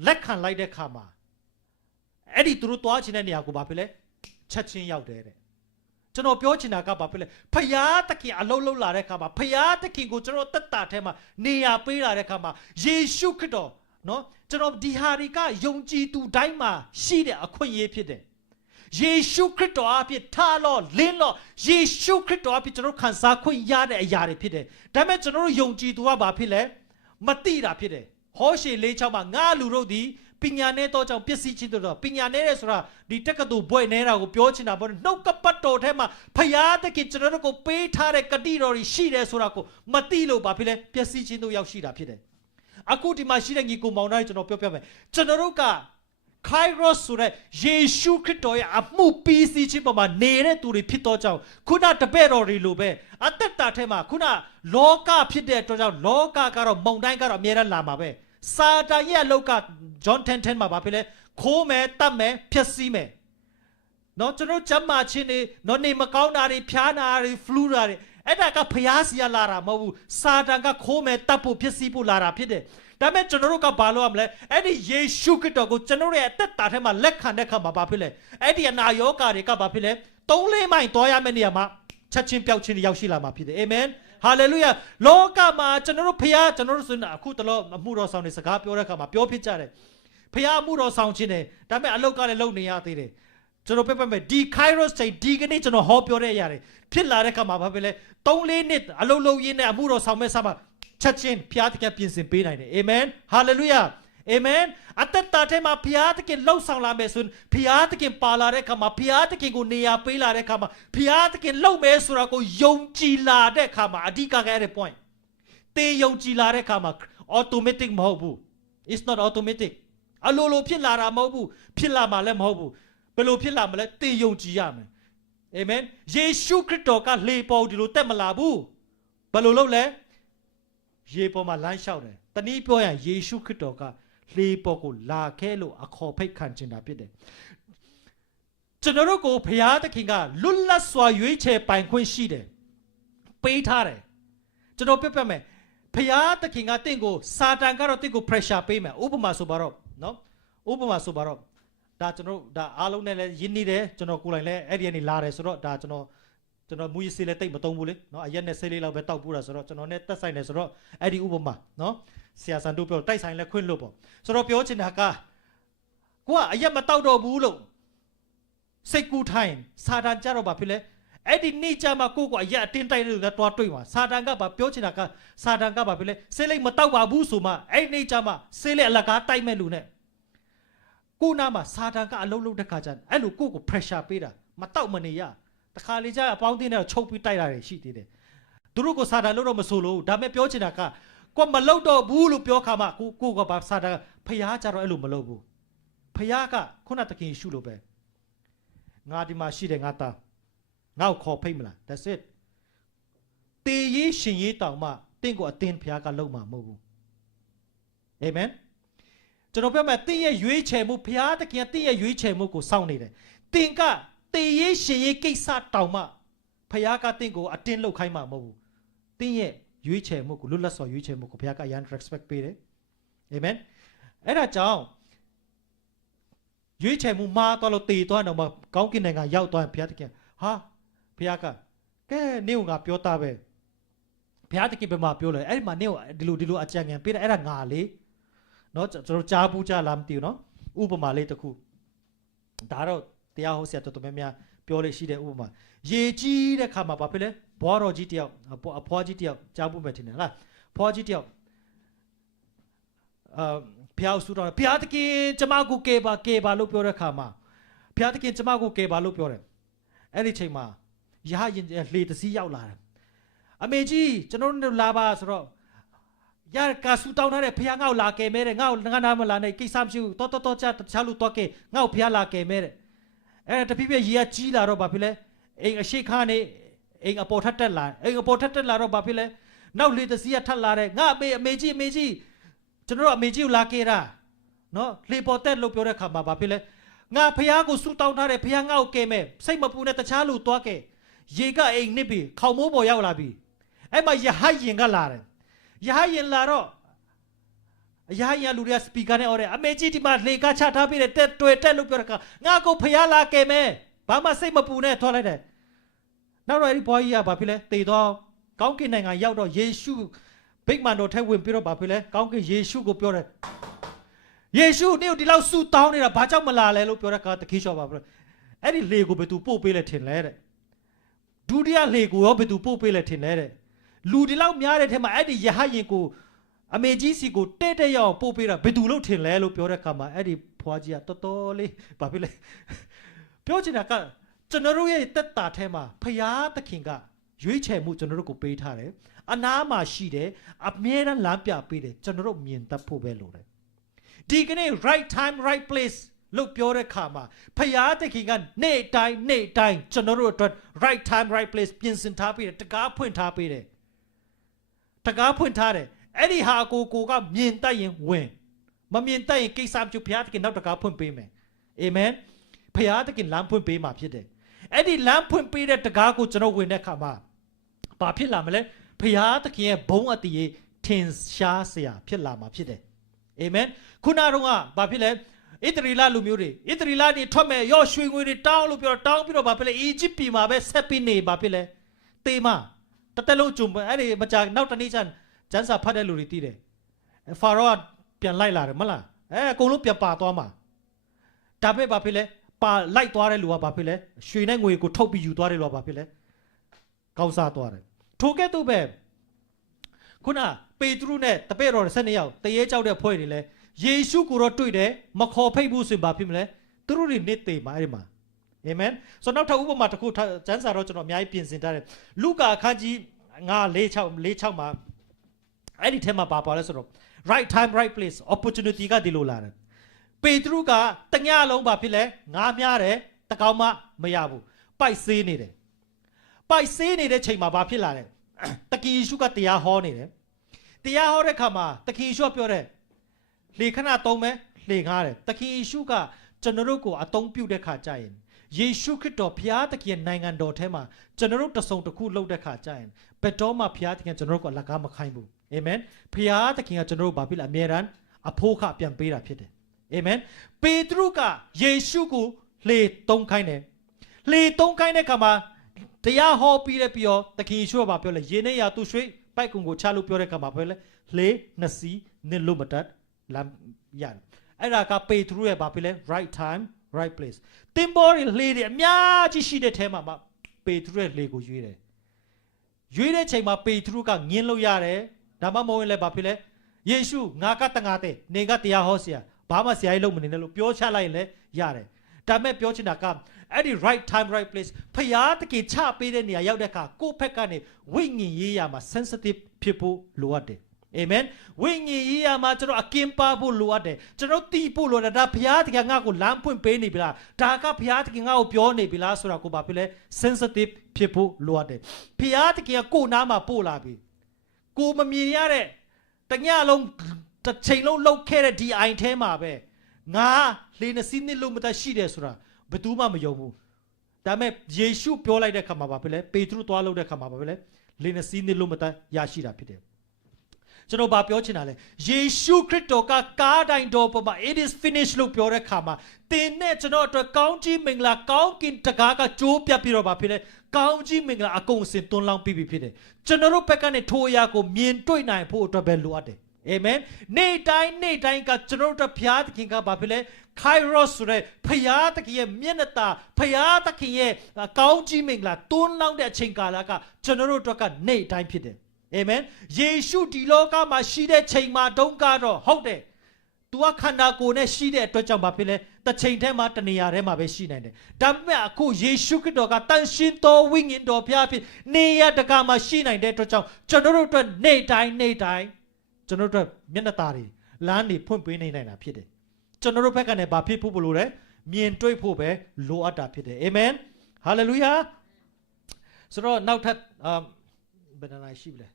လက်ခံလိုက်တဲ့ခါမှာအဲ့ဒီသူတို့သွားချင်တဲ့နေရာကိုဘာဖြစ်လဲချက်ချင်းရောက်တယ်တဲ့ကျွန်တော်ပြောချင်တာကဘာဖြစ်လဲဖယားသခင်အလုံးလုံးလာတဲ့ခါမှာဖယားသခင်ကိုကျွန်တော်တက်တာထဲမှာနေရာပေးလာတဲ့ခါမှာယေရှုခရစ်တော်နော်ကျွန်တော်ဒီဟာတွေကယုံကြည်သူတိုင်းမှာရှိတဲ့အခွင့်အရေးဖြစ်တယ်ယေရှုခရစ်တော်အဖြစ်ထားလို့လင်းလို့ယေရှုခရစ်တော်အဖြစ်ကျွန်တော်ခံစားခွင့်ရတဲ့အရာတွေဖြစ်တယ်ဒါပေမဲ့ကျွန်တော်တို့ယုံကြည်သူကဘာဖြစ်လဲမသိတာဖြစ်တယ်ဟောရှေ4:6မှာငါလူတို့သည်ပညာနဲ့တော့ကြောင့်ပစ္စည်းချင်းတော့ပညာနဲ့ဆိုတာဒီတက္ကသိုလ်ဘွဲ့နေတာကိုပြောချင်တာပေါ့နှုတ်ကပတ်တော်ထဲမှာဖယားသခင်ကျွန်တော်တို့ကိုပေးထားတဲ့ဂတိတော်တွေရှိတယ်ဆိုတာကိုမသိလို့ဘာဖြစ်လဲပစ္စည်းချင်းတို့ရောက်ရှိတာဖြစ်တယ်အခုဒီမှာရှိတဲ့ညီကိုမောင်နှမကျွန်တော်ပြောပြမယ်ကျွန်တော်တို့ကKairos ဆိုတဲ့ယေရှုခရစ်တော်ရဲ့အမှုပြီးစီးခြင်းပေါ်မှာနေတဲ့သူတွေဖြစ်တော့ကြောင့်ခုနတပည့်တော်တွေလိုပဲအသက်တာထဲမှာခုနလောကဖြစ်တဲ့အတွက်ကြောင့်လောကကတော့မုန်တိုင်းကတော့အများအားလာမှာပဲစာတန်ရဲ့အလောက်က John 10:10 မှာဘာဖြစ်လဲခိုးမယ်တတ်မယ်ဖျက်ဆီးမယ်နော်ကျွန်တော်ကျမ်းမာခြင်းတွေနော်နေမကောင်းတာတွေဖျားနာတွေ flu တာတွေအဲ့ဒါကဖျားစီရလာတာမဟုတ်ဘူးစာတန်ကခိုးမယ်တတ်ဖို့ဖျက်ဆီးဖို့လာတာဖြစ်တယ်ဒါပေမဲ့ကျွန်တော်တို့ကဘာလို့ရမလဲအဲ့ဒီယေရှုခရစ်တော်ကိုကျွန်တော်ရဲ့အသက်တာထဲမှာလက်ခံတဲ့ခါမှာဘာဖြစ်လဲအဲ့ဒီအနာရောဂါတွေကဘာဖြစ်လဲ3-4မိုင်သွားရမယ့်နေရာမှာချက်ချင်းပျောက်ချင်းရောက်ရှိလာမှာဖြစ်တယ်အာမင်ဟာလေလုယာလောကမှာကျွန်တော်တို့ဖခင်ကျွန်တော်တို့ဆိုအခုတလောအမှုတော်ဆောင်နေစကားပြောတဲ့ခါမှာပြောဖြစ်ကြတယ်ဖခင်အမှုတော်ဆောင်ခြင်းတယ်ဒါပေမဲ့အလုတ်ကလည်းလုံနေရသေးတယ်ကျွန်တော်ပြပြမယ်ဒီ Kairos ချိန်ဒီကနေ့ကျွန်တော်ဟောပြောတဲ့အရာတွေဖြစ်လာတဲ့ခါမှာဘာဖြစ်လဲ3-4နှစ်အလုတ်လုံရင်းနဲ့အမှုတော်ဆောင်မဲ့ဆာမှာချက်ချင်းဖျားတကယ်ပြင်ဆင်ပေးနိုင်တယ်အာမင်ဟာလေလုယာအာမင်အသက်တာထဲမှာဖျားတကယ်လှုပ်ဆောင်လာမယ်ဆိုရင်ဖျားတကယ်ပါလာတဲ့ခါမှာဖျားတကယ်ကိုနေရာပေးလာတဲ့ခါမှာဖျားတကယ်လှုပ်မယ်ဆိုတာကိုယုံကြည်လာတဲ့ခါမှာအဓိကကဲတဲ့ point တေယုံကြည်လာတဲ့ခါမှာ automatic မဟုတ်ဘူး it's not automatic အလိုလိုဖြစ်လာတာမဟုတ်ဘူးဖြစ်လာမှလည်းမဟုတ်ဘူးဘယ်လိုဖြစ်လာမလဲတေယုံကြည်ရမယ်အာမင်ယေရှုခရစ်တော်ကလှေပေါ်ဒီလိုတက်မလာဘူးဘယ်လိုလုပ်လဲရေပေါ်မှာလမ်းလျှောက်တယ်တနည်းပြောရင်ယေရှုခရစ်တော်ကလှေပေါ်ကိုလာခဲလို့အခေါ်ဖိတ်ခံချင်တာဖြစ်တယ်ကျွန်တော်တို့ကိုဘုရားသခင်ကလွတ်လပ်စွာရွေးချယ်ပိုင်ခွင့်ရှိတယ်ပေးထားတယ်ကျွန်တော်ပြပြမယ်ဘုရားသခင်ကတင့်ကိုစာတန်ကတော့တင့်ကို pressure ပေးမယ်ဥပမာဆိုပါတော့နော်ဥပမာဆိုပါတော့ဒါကျွန်တော်ဒါအားလုံးနဲ့လည်းယဉ်နေတယ်ကျွန်တော်ကိုယ်တိုင်လည်းအဲ့ဒီကနေလာတယ်ဆိုတော့ဒါကျွန်တော်မူရစီလည်းတိတ်မသုံးဘူးလေနော်အရက်နဲ့ဆေးလေးလောက်ပဲတောက်ပူတာဆိုတော့ကျွန်တော်နဲ့တက်ဆိုင်တယ်ဆိုတော့အဲ့ဒီဥပမာနော်ဆရာဆန်တို့ပြောတိုက်ဆိုင်လည်းခွင့်လို့ပေါ့ဆိုတော့ပြောချင်တာကကိုကအရက်မတောက်တော့ဘူးလို့စိတ်ကူးထိုင်စာတန်ကြတော့ဘာဖြစ်လဲ အဲ့ဒီနေ့ကျမှကိုယ့်ကိုအရက်အတင်းတိုက်တဲ့လူနဲ့တွားတွေ့မှာစာတန်ကပါပြောချင်တာကစာတန်ကပါဖြစ်လဲဆေးလိပ်မတောက်ပါဘူးဆိုမှအဲ့ဒီနေ့ကျမှဆေးလိပ်အလကားတိုက်မဲ့လူနဲ့ကိုနာမှာစာတန်ကအလုံးလုံးတဲ့ခါကျအဲ့လိုကိုယ့်ကို pressure ပေးတာမတောက်မနေရတခါလေကျအပေါင်းတင်းနဲ့ချုပ်ပြီးတိုက်တာတွေရှိသေးတယ်သူတို့ကိုစာတန်လို့တော့မဆိုလို့ဒါပေမဲ့ပြောချင်တာကကိုမလောက်တော့ဘူးလို့ပြောခါမှကိုကပါစာတန်ဖျားကြတော့အဲ့လိုမလုပ်ဘူးဖျားကခုနတခင်ရှုလို့ပဲငါဒီမှာရှိတယ်ငါသားငါ့ကိုခေါ်ဖိတ်မလား that's it တေးရေးရှင်ရေးတောင်မှတင့်ကိုအတင်းဖျားကလုံမှာမဟုတ်ဘူး amen ကျွန်တော်ပြောမယ်တင်းရဲ့ရွေးချယ်မှုဖျားတခင်တင်းရဲ့ရွေးချယ်မှုကိုစောင့်နေတယ်တင်ကတေးရေးရှင်ရေးကိစ္စတောင်မှဖျားကတင့်ကိုအတင်းလှုပ်ခိုင်းမှာမဟုတ်ဘူးတင်းရဲ့ရွေးချယ်မှုကိုလွတ်လပ်စွာရွေးချယ်မှုကိုဘုရားကအရန် respect ပေးတယ်အာမင်အဲ့ဒါကြောင့်ရွေးချယ်မှုမှားတော့လို့တည်သွားတော့မှကောင်းကင်နိုင်ငံရောက်သွားရင်ဘုရားသခင်ဟာဘုရားကကဲနေကပြောတာပဲဘုရားသခင်ဘယ်မှာပြောလဲအဲ့ဒီမှာနေဒီလိုအကြံဉာဏ်ပေးတယ်အဲ့ဒါငါလေနော်ကျွန်တော်ကြားဘူးကြားလားမသိဘူးနော်ဥပမာလေးတစ်ခုဒါတော့တရားဟောဆရာတော်တော်များများပြောလို့ရှိတဲ့ဥပမာရေကြီးတဲ့ခါမှာဘာဖြစ်လဲဘွားတော်ကြီးတယောက်အဖွားကြီးတယောက်ကြားဖို့ပဲထင်တယ်ဟုတ်လားဖွားကြီးတယောက်ဖျားဆူတော်ဖျားတကင်ကျမကိုကဲပါလို့ပြောတဲ့ခါမှာဖျားတကင်ကျမကိုကဲပါလို့ပြောတယ်အဲ့ဒီချိန်မှာရဟရင်လေတစည်းရောက်လာတယ်အမေကြီးကျွန်တော်တို့လာပါဆိုတော့ရကာဆူတောင်းထားတဲ့ဖျားငါ့ကိုလာကဲမဲတဲ့ငါ့ကိုငါနာမလာနဲ့ကိစ္စမရှိဘူးတော်ချတခြားလူတော့ကဲငါ့ကိုဖျားလာကဲမဲတဲ့အဲ့တဖြည်းဖြည်းရေကကြီးလာတော့ဘာဖြစ်လဲအိမ်အရှိခါနေအိမ်အပေါ်ထက်တက်လာတော့ဘာဖြစ်လဲနောက်လေတစည်းကထက်လာတယ်ငါအမေကြီးကျွန်တော်အမေကြီးကိုလာခဲ့တာနော်လေပေါ်တက်လို့ပြောတဲ့ခါမှာဘာဖြစ်လဲငါဖះကိုဆူတောင်းထားတယ်ဖះငါ့ကိုကဲမဲ့စိတ်မပူနဲ့တခြားလူသွားခဲ့ရေကအိမ်နစ်ပြီးခေါမိုးပေါ်ရောက်လာပြီအဲ့မှာယဟရင်ကလာတယ်ယဟရင်လာတော့ယဟရင်လူတွေကစပီကာနဲ့អော်တယ်အမေကြီးဒီမှာလေကချထားပြီးတယ်တက်လို့ပြောတဲ့ခါငါကိုဖះလာကဲမဲ့ဘာမှစိတ်မပူနဲ့ထွက်လိုက်တယ်နောက်တော့အဲ့ဒီဘွားကြီးကဘာဖြစ်လဲတေတော့ကောင်းကင်နိုင်ငံရောက်တော့ယေရှုဘိတ်မန်တော်ထဲဝင်ပြီးတော့ဘာဖြစ်လဲကောင်းကင်ယေရှုကိုပြောတယ်ယေရှုနေဒီလောက်ဆူတောင်းနေတာဘာကြောင့်မလာလဲလို့ပြောတဲ့အခါတခိရှော့ပါပြောအဲ့ဒီလေကိုဘယ်သူပို့ပေးလဲထင်လဲတဲ့ဒုတိယလေကိုရောဘယ်သူပို့ပေးလဲထင်လဲတဲ့လူဒီလောက်များတဲ့ထဲမှာအဲ့ဒီယဟရင်ကိုအမေကြီးစီကိုတဲ့ရောက်ပို့ပေးတာဘယ်သူလို့ထင်လဲလို့ပြောတဲ့အခါမှာအဲ့ဒီဖွားကြီးကတော်တော်လေးဘာဖြစ်လဲပြောချင်တာကကျွန်တော်တို့ရဲ့တက်တာထဲမှာဖျားသခင်ကရွေးချယ်မှုကျွန်တော်တို့ကိုပေးထားတယ်အနားမှာရှိတယ်အမြဲတမ်းလမ်းပြပေးတယ်ကျွန်တော်တို့မြင်တတ်ဖို့ပဲလိုတယ်ဒီကနေ့ right time right place လို့ပြောတဲ့ခါမှာဖယားတခင်ကနေ့တိုင်းကျွန်တော်တို့အတွက် right time right place ပြင်ဆင်ထားပေးတယ်တကားဖွင့်ထားပေးတယ်အဲ့ဒီဟာကိုကမြင်တတ်ရင်ဝင်မမြင်တတ်ရင်ကိစ္စမကျဖယားတခင်နောက်တကားဖွင့်ပေးမယ်အာမင်ဖယားတခင်လမ်းဖွင့်ပေးမှာဖြစ်တယ်အဲ့ဒီလမ်းဖွင့်ပေးတဲ့တကားကိုကျွန်တော်ဝင်တဲ့ခါမှာဘာဖြစ်လာမလဲဖျားသခင်ရဲ့ဘုံအတည်ထင်ရှားเสียဖြစ်လာမှာဖြစ်တယ်အာမင်ခုနကတော့ဘာဖြစ်လဲဣသရေလလူမျိုးတွေဣသရေလတွေထွက်မဲ့ရော့ရွှေငွေတွေတောင်းလို့ပြောတောင်းပြီးတော့ဘာဖြစ်လဲအီဂျစ်ပြည်မှာပဲဆက်ပြီးနေဘာဖြစ်လဲတေမတသက်လုံးဂျုံအဲ့ဒီမကြနောက်တနေ့ကျန်းစာဖတ်တဲ့လူတွေတည်တယ်ဖာရောကပြန်လိုက်လာတယ်မလားအကုန်လုံးပြန်ပါသွားမှာဒါပေမဲ့ဘာဖြစ်လဲပါလိုက်သွားတဲ့လူကဘာဖြစ်လဲရွှေနဲ့ငွေကိုထုတ်ပြီးယူသွားတယ်လို့ဘာဖြစ်လဲကောင်းစားသွားတယ်ထိုကဲ့သို့ပဲခုနပေတရုနဲ့တပည့်တော်12ယောက်တရေကြောက်တဲ့ဖွဲ့တွေလဲယေရှုကိုတော့တွေ့တယ်မခေါ်ဖိတ်ဘူးဆိုရင်ဘာဖြစ်မလဲသူတို့တွေနေသေးမှာအဲ့ဒီမှာအာမင်ဆိုတော့နောက်ထပ်ဥပမာတစ်ခုကျမ်းစာတော့ကျွန်တော်အများကြီးပြင်ဆင်ထားတယ်လုကာအခန်းကြီး9:4-6မှာအဲ့ဒီထဲမှာပါလဲဆိုတော့ right time right place opportunity ကဒီလိုလာတယ်ပေတရုကတညလုံးဘာဖြစ်လဲငါးများတယ်တကောင်မှမရဘူးပိုက်ဆေးနေတယ်ပိုက်ဆေးနေတဲ့ချိန်မှာဘာဖြစ်လာလဲတခင်ယေရှုကတရားဟောနေတယ်တရားဟောတဲ့ခါမှာတခင်ယေရှုပြောတယ်လေခဏသုံးမယ်လေငားတယ်တခင်ယေရှုကကျွန်တော်တို့ကိုအသုံးပြုတဲ့ခါကျရင်ယေရှုခရစ်တော်ဘုရားသခင်နိုင်ငံတော်ထဲမှာကျွန်တော်တို့တစုံတစ်ခုလှုပ်တဲ့ခါကျရင်ဘယ်တော့မှဘုရားသခင်ကျွန်တော်တို့ကိုအလကားမခိုင်းဘူးအာမင်ဘုရားသခင်ကကျွန်တော်တို့ဘာဖြစ်လဲအမြဲတမ်းအဖို့ခပြန်ပေးတာဖြစ်တယ်အာမင်ပေတရုကယေရှုကိုလေသုံးခိုင်းတယ်လေသုံးခိုင်းတဲ့ခါမှာတရားဟောပြီးတဲ့ပြီးတော့သခင်ယေရှုကပြောလဲယေနေရသူရွှေပိုက်ကုံကိုချလို့ပြောတဲ့ခါမှာပြောလဲလေနှစ်စီးနစ်လို့မတတ်လမ်းရတယ်အဲ့ဒါကပေတရုရဲ့ဘာဖြစ်လဲ right time right place တင်ပေါ်လေတွေအများကြီးရှိတဲ့ထဲမှာ ပေထရုရဲ့လေကိုရွေးတယ်ရွေးတဲ့ချိန်မှာပေထရုကငင်းလို့ရတယ်ဒါမှမဟုတ်ရင်လည်းဘာဖြစ်လဲယေရှုငါကတငါတဲ့နေကတရားဟောဆရာဘာမှဆရာကြီးလုပ်မနေနဲ့လို့ပြောချလိုက်ရင်လည်းရတယ်ဒါမဲ့ပြောချင်တာကအဲ့ဒီ right time right place ဖျားတကယ်ချပေးတဲ့နေရာရောက်တဲ့အခါကိုယ့်ဘက်ကနေဝိညာဉ်ရေးရမှာ sensitive ဖြစ်ဖို့လိုအပ်တယ်အာမင်ဝိညာဉ်ရေးရမှာကျွန်တော်အကင်းပါဖို့လိုအပ်တယ်ကျွန်တော်တီးဖို့လိုတယ်ဒါဘုရားတကယ်ငါ့ကိုလမ်းဖွင့်ပေးနေပြီလားဒါကဘုရားတကယ်ငါ့ကိုပြောနေပြီလားဆိုတာကိုဘာဖြစ်လဲ sensitive ဖြစ်ဖို့လိုအပ်တယ်ဘုရားတကယ်ကိုနားမှာပို့လာပြီကိုမမြင်ရတဲ့တညလုံးတစ်ချိန်လုံးလှုပ်ခဲ့တဲ့ဒီအိုင်ထဲမှာပဲငါလေနစီးနှစ်လုံးမတရှိတယ်ဆိုတာဘယ်သူမှမယုံဘူးဒါပေမဲ့ယေရှုပြောလိုက်တဲ့ခါမှာဘာဖြစ်လဲပေထရုသွားလို့တဲ့ခါမှာဘာဖြစ်လဲလေနစီးနှစ်လုံးမတရရှိတာဖြစ်တယ်ကျွန်တော်ဘာပြောချင်တာလဲယေရှုခရစ်တော်ကကားတိုင်းတော်ပေါ်မှာ it is finished လို့ပြောတဲ့ခါမှာတင်နဲ့ကျွန်တော်အတွက်ကောင်းကြီးမင်္ဂလာကောင်းကင်တကားကကြိုးပြပြီးတော့ဘာဖြစ်လဲကောင်းကြီးမင်္ဂလာအကုန်စင်သွန်းလောင်းပြီးဖြစ်တယ်ကျွန်တော်တို့ဘက်ကနေထိုအရာကိုမြင်တွေ့နိုင်ဖို့အတွက်ပဲလိုအပ်တယ်အာမင်နေ့တိုင်းကကျွန်တော်တို့ဘုရားသခင်ကဘာဖြစ်လဲKairos ဆိုတဲ့ဖျားသခင်ရဲ့မျက်နှာသာဖျားသခင်ရဲ့ကောင်းကြီးမင်္ဂလာတွန်းလောင်းတဲ့အချိန်ကာလကကျွန်တော်တို့အတွက်ကနေ့တိုင်းဖြစ်တယ်အာမင်ယေရှုဒီလောကမှာရှိတဲ့ချိန်မှာတုန်းကတော့ဟုတ်တယ်သူကခန္ဓာကိုယ်နဲ့ရှိတဲ့အတွက်ကြောင့်ဘာဖြစ်လဲတစ်ချိန်တည်းမှာတနေရာထဲမှာပဲရှိနိုင်တယ်ဒါပေမဲ့အခုယေရှုခရစ်တော်ကတန်ရှင်းသောဝိညာဉ်တော်ဘုရားဖြစ်နေရတကာမှာရှိနိုင်တဲ့အတွက်ကြောင့်ကျွန်တော်တို့အတွက်နေ့တိုင်းကျွန်တော်တို့မျက်နှာသားတွေလမ်းတွေဖွင့်ပေးနိုင်တာဖြစ်တယ်ကျွန်တော်တို့ဘက်ကနေဘာဖြစ်ဖို့လို့လဲမြင်တွေ့ဖို့ပဲလိုအပ်တာဖြစ်တယ်အာမင်ဟာလေလုယာဆိုတော့နောက်ထပ်ဘယ်နှနိုင်ရှိပြီလဲ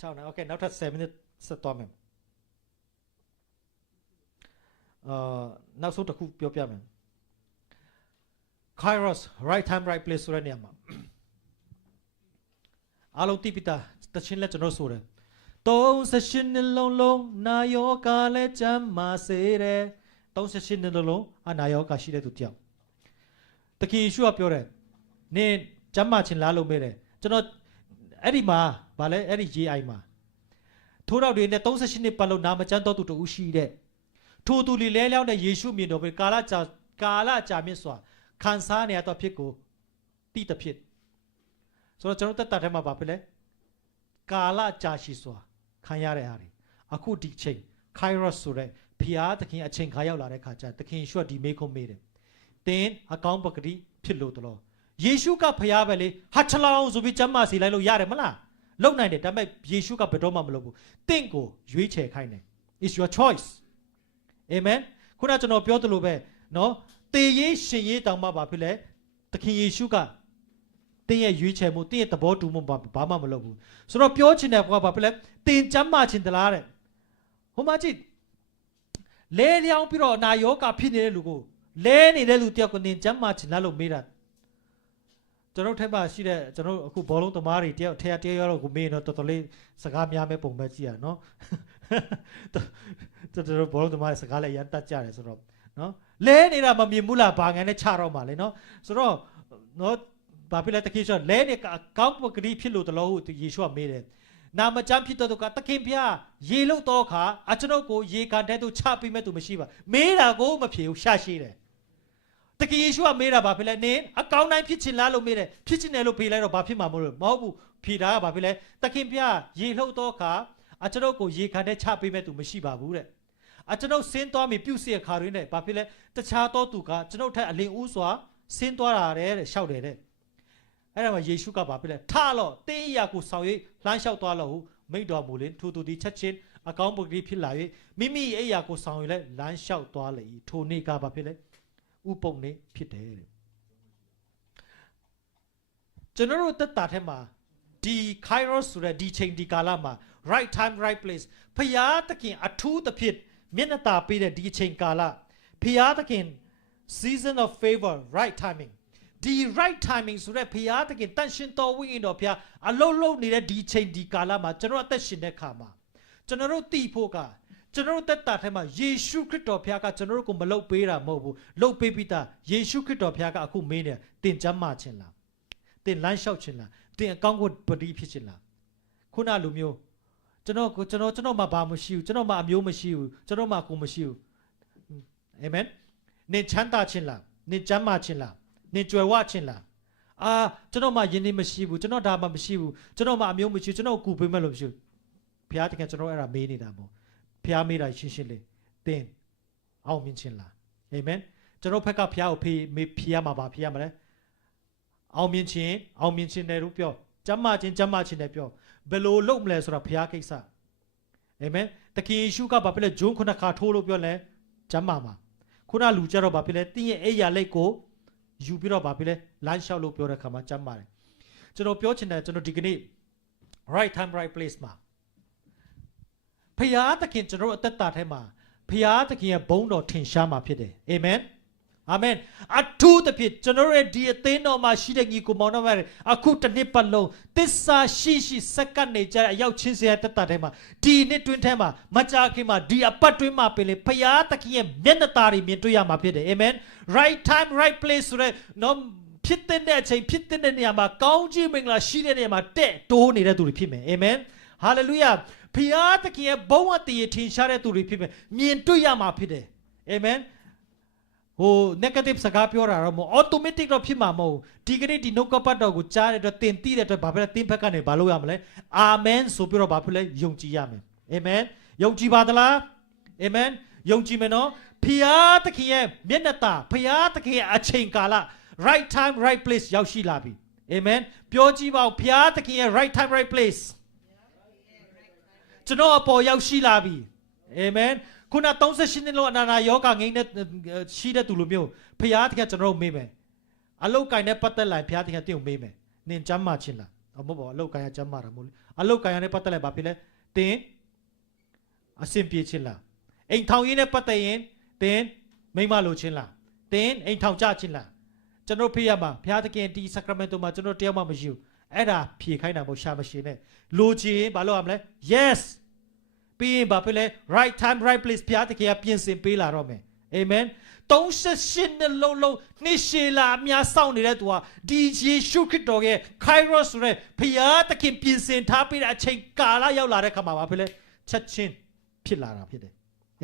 6နိုင်โอเคနောက်ထပ်7 minutes ဆက်သွားမယ်နောက်ဆုံးတစ်ခုပြောပြမယ် Kairos right time right place ဆိုတဲ့နေရာမှာအားလုံးတိပိတာတခြင်းလက်ကျွန်တော်ဆိုတယ်38နှစ်လုံးနာယောဂလည်းချမ်းမာစေတယ်38နှစ်လုံးအနာယောဂရှိတဲ့သူတယောက်တခင်ယေရှုကပြောတယ်နင်ချမ်းမာခြင်းလားလို့မေးတယ်ကျွန်တော်အဲ့ဒီမှာဗာလဲအဲ့ဒီရေးအိုင်မှာထိုးတော့တွေနဲ့38နှစ်ပတ်လုံးနာမကျမ်းတော်သူတူရှိတဲ့ထိုသူလီလဲလျောင်းတဲ့ယေရှုမြင်တော်ပဲကာလကြာမြင့်စွာခံစားနေရတော့ဖြစ်ကိုတိတဖြစ်ဆိုတော့ကျွန်တော်တက်တာထဲမှာဗာဖြစ်လဲကာလကြာရှိစွာခံရတဲ့ဟာတွေအခုဒီချိန် Kairos ဆိုတဲ့ဖျားသခင်အချိန်ခါရောက်လာတဲ့ခါကျသခင်ယေရှုကဒီမေးခွန်းမေးတယ်သင်အကောင်းပကတိဖြစ်လို့တော်ယေရှုကဖျားပဲလေဟာချလောင်ဆိုပြီးကျမ်းမာစီလိုက်လို့ရတယ်မလားလုံနိုင်တယ်ဒါပေမဲ့ယေရှုကဘယ်တော့မှမလုပ်ဘူးသင်ကိုရွေးချယ်ခိုင်းတယ် It's your choice Amen ခုနကျွန်တော်ပြောသလိုပဲเนาะတေရေးရှင်ရေးတောင်မှပါဖြစ်လေသခင်ယေရှုကတင်းရဲ့ရွေးချယ်မှုတင်းရဲ့သဘောတူမှုဘာမှမလုပ်ဘူးဆိုတော့ပြောချင်တဲ့ဘုရားဘာဖြစ်လဲတင်ကျမ်းမာခြင်းတလားတဲ့ဟိုမှာကြည့်လဲလျောင်းပြီးတော့အနာယောဂဖြစ်နေတဲ့လူကိုလဲနေတဲ့လူတယောက်ကိုတင်ကျမ်းမာခြင်းလားလို့မေးတာကျွန်တော်ထက်မှရှိတဲ့ကျွန်တော်အခုဘောလုံးသမားတွေတယောက်တော့ကိုမေးတော့တော်တော်လေးစကားများမဲ့ပုံပဲကြည့်ရနော်ကျွန်တော်ဘောလုံးသမားတွေစကားလည်းရမ်းတတ်ကြတယ်ဆိုတော့နော်လဲနေတာမမြင်ဘူးလားဘာငန်းနဲ့ချတော့မှလေနော်ဆိုတော့နော်ဘာဖြစ်လဲတခင်ဆိုလဲနေကောင်းပကတိဖြစ်လို့တလို့ဟုယေရှုကမေးတယ်နာမကျမ်းဖြစ်တော့ကတခင်ဖျားရေလို့တော့ခါအကျွန်ုပ်ကိုရေကန်တဲ့သူချပြီးမဲ့သူမရှိပါမေးတာကိုမဖြေဘူးရှာရှိတယ်တခင်ယေရှုကမေးတာဘာဖြစ်လဲနင်အကောင်းတိုင်းဖြစ်ချင်လားလို့မေးတယ်ဖြစ်ချင်တယ်လို့ဖြေလိုက်တော့ဘာဖြစ်မှာမဟုတ်ဘူးဖြေတာကဘာဖြစ်လဲတခင်ဖျားရေလို့တော့ခါအကျွန်ုပ်ကိုရေကန်တဲ့ချပြီးမဲ့သူမရှိပါဘူးတဲ့အကျွန်ုပ်ဆင်းသွားပြီပြုတ်စီခါရင်းနဲ့ဘာဖြစ်လဲတခြားသောသူကကျွန်ုပ်ထက်အလင်းဦးစွာဆင်းသွားတာတဲ့ရှောက်တယ်တဲ့အဲ့ဒါမှာယေရှုကဘာဖြစ်လဲထလော့တင်းရာကိုဆောင်၍လှမ်းလျှောက်သွားလို့ဟုမိန့်တော်မူလင်ထိုသူသည်ချက်ချင်းအကောင်းပကတိဖြစ်လာ၍မိမိအိယာကိုဆောင်၍လဲလမ်းလျှောက်သွားလေ၏ထိုနေ့ကဘာဖြစ်လဲဥပုံနေဖြစ်တယ်တဲ့ကျွန်တော်တို့တက်တာထဲမှာဒီ Kairos ဆိုတဲ့ဒီချိန်ဒီကာလမှာ right time right place ဖျားသခင်အထူးသဖြင့်မျက်နှာသာပေးတဲ့ဒီချိန်ကာလဖျားသခင် season of favor right timing ဒီ right timing ဆိုတဲ့ဖျားသခင်တန်ရှင်တော်ဝိညာဉ်တော်ဖျားအလုံးလုံးနေတဲ့ဒီချိန်ဒီကာလမှာကျွန်တော်အသက်ရှင်တဲ့ခါမှာကျွန်တော်တို့တည်ဖို့ကကျွန်တော်တို့တက်တာထဲမှာယေရှုခရစ်တော်ဖျားကကျွန်တော်တို့ကိုမလုပ်ပေးတာမဟုတ်ဘူးလုပ်ပေးပြီးသားယေရှုခရစ်တော်ဖျားကအခုမင်းနဲ့တင်ကျမ်းမာခြင်းလားတင်လမ်းလျှောက်ခြင်းလားတင်အကောင်းကိုပတိဖြစ်ခြင်းလားခုနလူမျိုးကျွန်တော်မှဘာမရှိဘူးကျွန်တော်မှအမျိုးမရှိဘူးကျွန်တော်မှကိုမရှိဘူးအာမင်နင်ချမ်းသာခြင်းလားနင်ကျမ်းမာခြင်းလားနင်ကြွယ်ဝခြင်းလား ကျွန်တော်မှယင်းနေမရှိဘူးကျွန်တော်ဒါမှမရှိဘူးကျွန်တော်မှအမျိုးမရှိကျွန်တော်ကူပေးမဲ့လို့မရှိဘူးဘုရားတခင်ကျွန်တော်အဲ့ဒါမေးနေတာမဟုတ်ဘုရားမေးတာရှင်းရှင်းလေးသင်အောင်မြင်ခြင်းလားအာမင်ကျွန်တော်ဘက်ကဘုရားကိုဖြေရမှာပါဖြေရမှာလဲအောင်မြင်ခြင်းတယ်လို့ပြောကျမ်းမာခြင်းတယ်ပြောဘယ်လိုလုပ်မလဲဆိုတာဘုရားကိစ္စအာမင်တခင်ယေရှုကဘာဖြစ်လဲဂျွန်း9ခါထိုးလို့ပြောလဲကျမ်းမာမှာခုနလူကြတော့ဘာဖြစ်လဲတင်းရဲ့အိယာလက်ကိုယူပြီးတော့ဘာဖြစ်လဲလမ်းလျှောက်လို့ပြောတဲ့ခါမှာကျမ်းမာတယ်ကျွန်တော်ပြောချင်တယ်ကျွန်တော်ဒီကနေ့ right time right place မှာဖျားသခင်ကျွန်တော်အသက်တာထဲမှာဖျားသခင်ရဲ့ဘုန်းတော်ထင်ရှားမှာဖြစ်တယ်အာမင်အာမင်အထူးသဖြင့်ကျွန်တော်ရဲ့ဒီအသင်းတော်မှာရှိတဲ့ညီကိုမောင်နှမတွေအခုတစ်နှစ်ပတ်လုံးသစ္စာရှိစက္ကန့်နေကြအရောက်ချင်းစရာတက်တာထဲမှာဒီနှစ်တွင်းထဲမှာမကြာခင်မှာဒီအပတ်တွင်းမှာပင်လေဖျားသခင်ရဲ့မျက်နှာသားတွေမြင်တွေ့ရမှာဖြစ်တယ်အာမင် right time right place ဆိုတဲ့နော်ဖြစ်တဲ့အချိန်ဖြစ်တဲ့နေရာမှာကောင်းကြီးမင်္ဂလာရှိတဲ့နေရာမှာတဲ့တိုးနေတဲ့သူတွေဖြစ်မယ်အာမင်ဟာလေလုယာဖျားသခင်ရဲ့ဘုန်းအတည်ထင်ရှားတဲ့သူတွေဖြစ်မယ်မြင်တွေ့ရမှာဖြစ်တယ်အာမင်ဟို negative စကားပြောတာတော့မဟုတ် automatic တော့ဖြစ်မှာမဟုတ်ဒီကနေ့ဒီနှုတ်ကပတ်တော်ကိုကြားတဲ့အတွက်သင်သိတဲ့အတွက်ဘာဖြစ်လဲသင်ဘက်ကနေဘာလုပ်ရမလဲအာမင်ဆိုပြီးတော့ဘာဖြစ်လဲယုံကြည်ရမယ်အာမင်ယုံကြည်ပါသလားအာမင်ယုံကြည်မယ်နော်ဖျားသခင်ရဲ့မျက်နှာตาဖျားသခင်ရဲ့အချိန်ကာလ right time right place ရောက်ရှိလာပြီအာမင်ပြောကြည့်ပါဦးဖျားသခင်ရဲ့ right time right place ကျွန်တော်အပေါ်ရောက်ရှိလာပြီအာမင်ခုန38နှစ်လောက်အနာနာယောဂငိမ့်တဲ့ရှိတဲ့သူလိုမျိုးဖျားသခင်ကျွန်တော်မေးမယ်အလုတ်ကင်နဲ့ပတ်သက်လာဖျားသခင်တင့်ကိုမေးမယ်နင်ကျမ်းမာခြင်းလားမဟုတ်ပါဘူးအလုတ်ကင်ကကျမ်းမာတာမဟုတ်ဘူးအလုတ်ကင်နဲ့ပတ်သက်လာဘာဖြစ်လဲတင်အဆင်ပြေခြင်းလားအိမ်ထောင်ရင်းနဲ့ပတ်သက်ရင်တင်မိမလိုခြင်းလားတင်အိမ်ထောင်ကြခြင်းလားကျွန်တော်ဖေးရမှာဘုရားသခင်ဒီ sacramento မှာကျွန်တော်တရားမှမရှိဘူးအဲ့ဒါဖြေခိုင်းတာမဟုတ်ရှာမရှိနဲ့လိုချင်ဘာလို့ရမလဲ yes ပြီးရင်ဘာဖြစ်လဲ right time right place ဘုရားသခင်ကပြင်ဆင်ပေးလာတော့မယ် amen 38နှစ်လုံးနှစ်ရှည်လာအများစောင့်နေတဲ့သူဟာဒီယေရှုခရစ်တော်ရဲ့ kairos ဆိုတဲ့ဘုရားသခင်ပြင်ဆင်ထားပေးတဲ့အချိန်ကာလရောက်လာတဲ့ခါမှာဘာဖြစ်လဲချက်ချင်းဖြစ်လာတာဖြစ်တယ်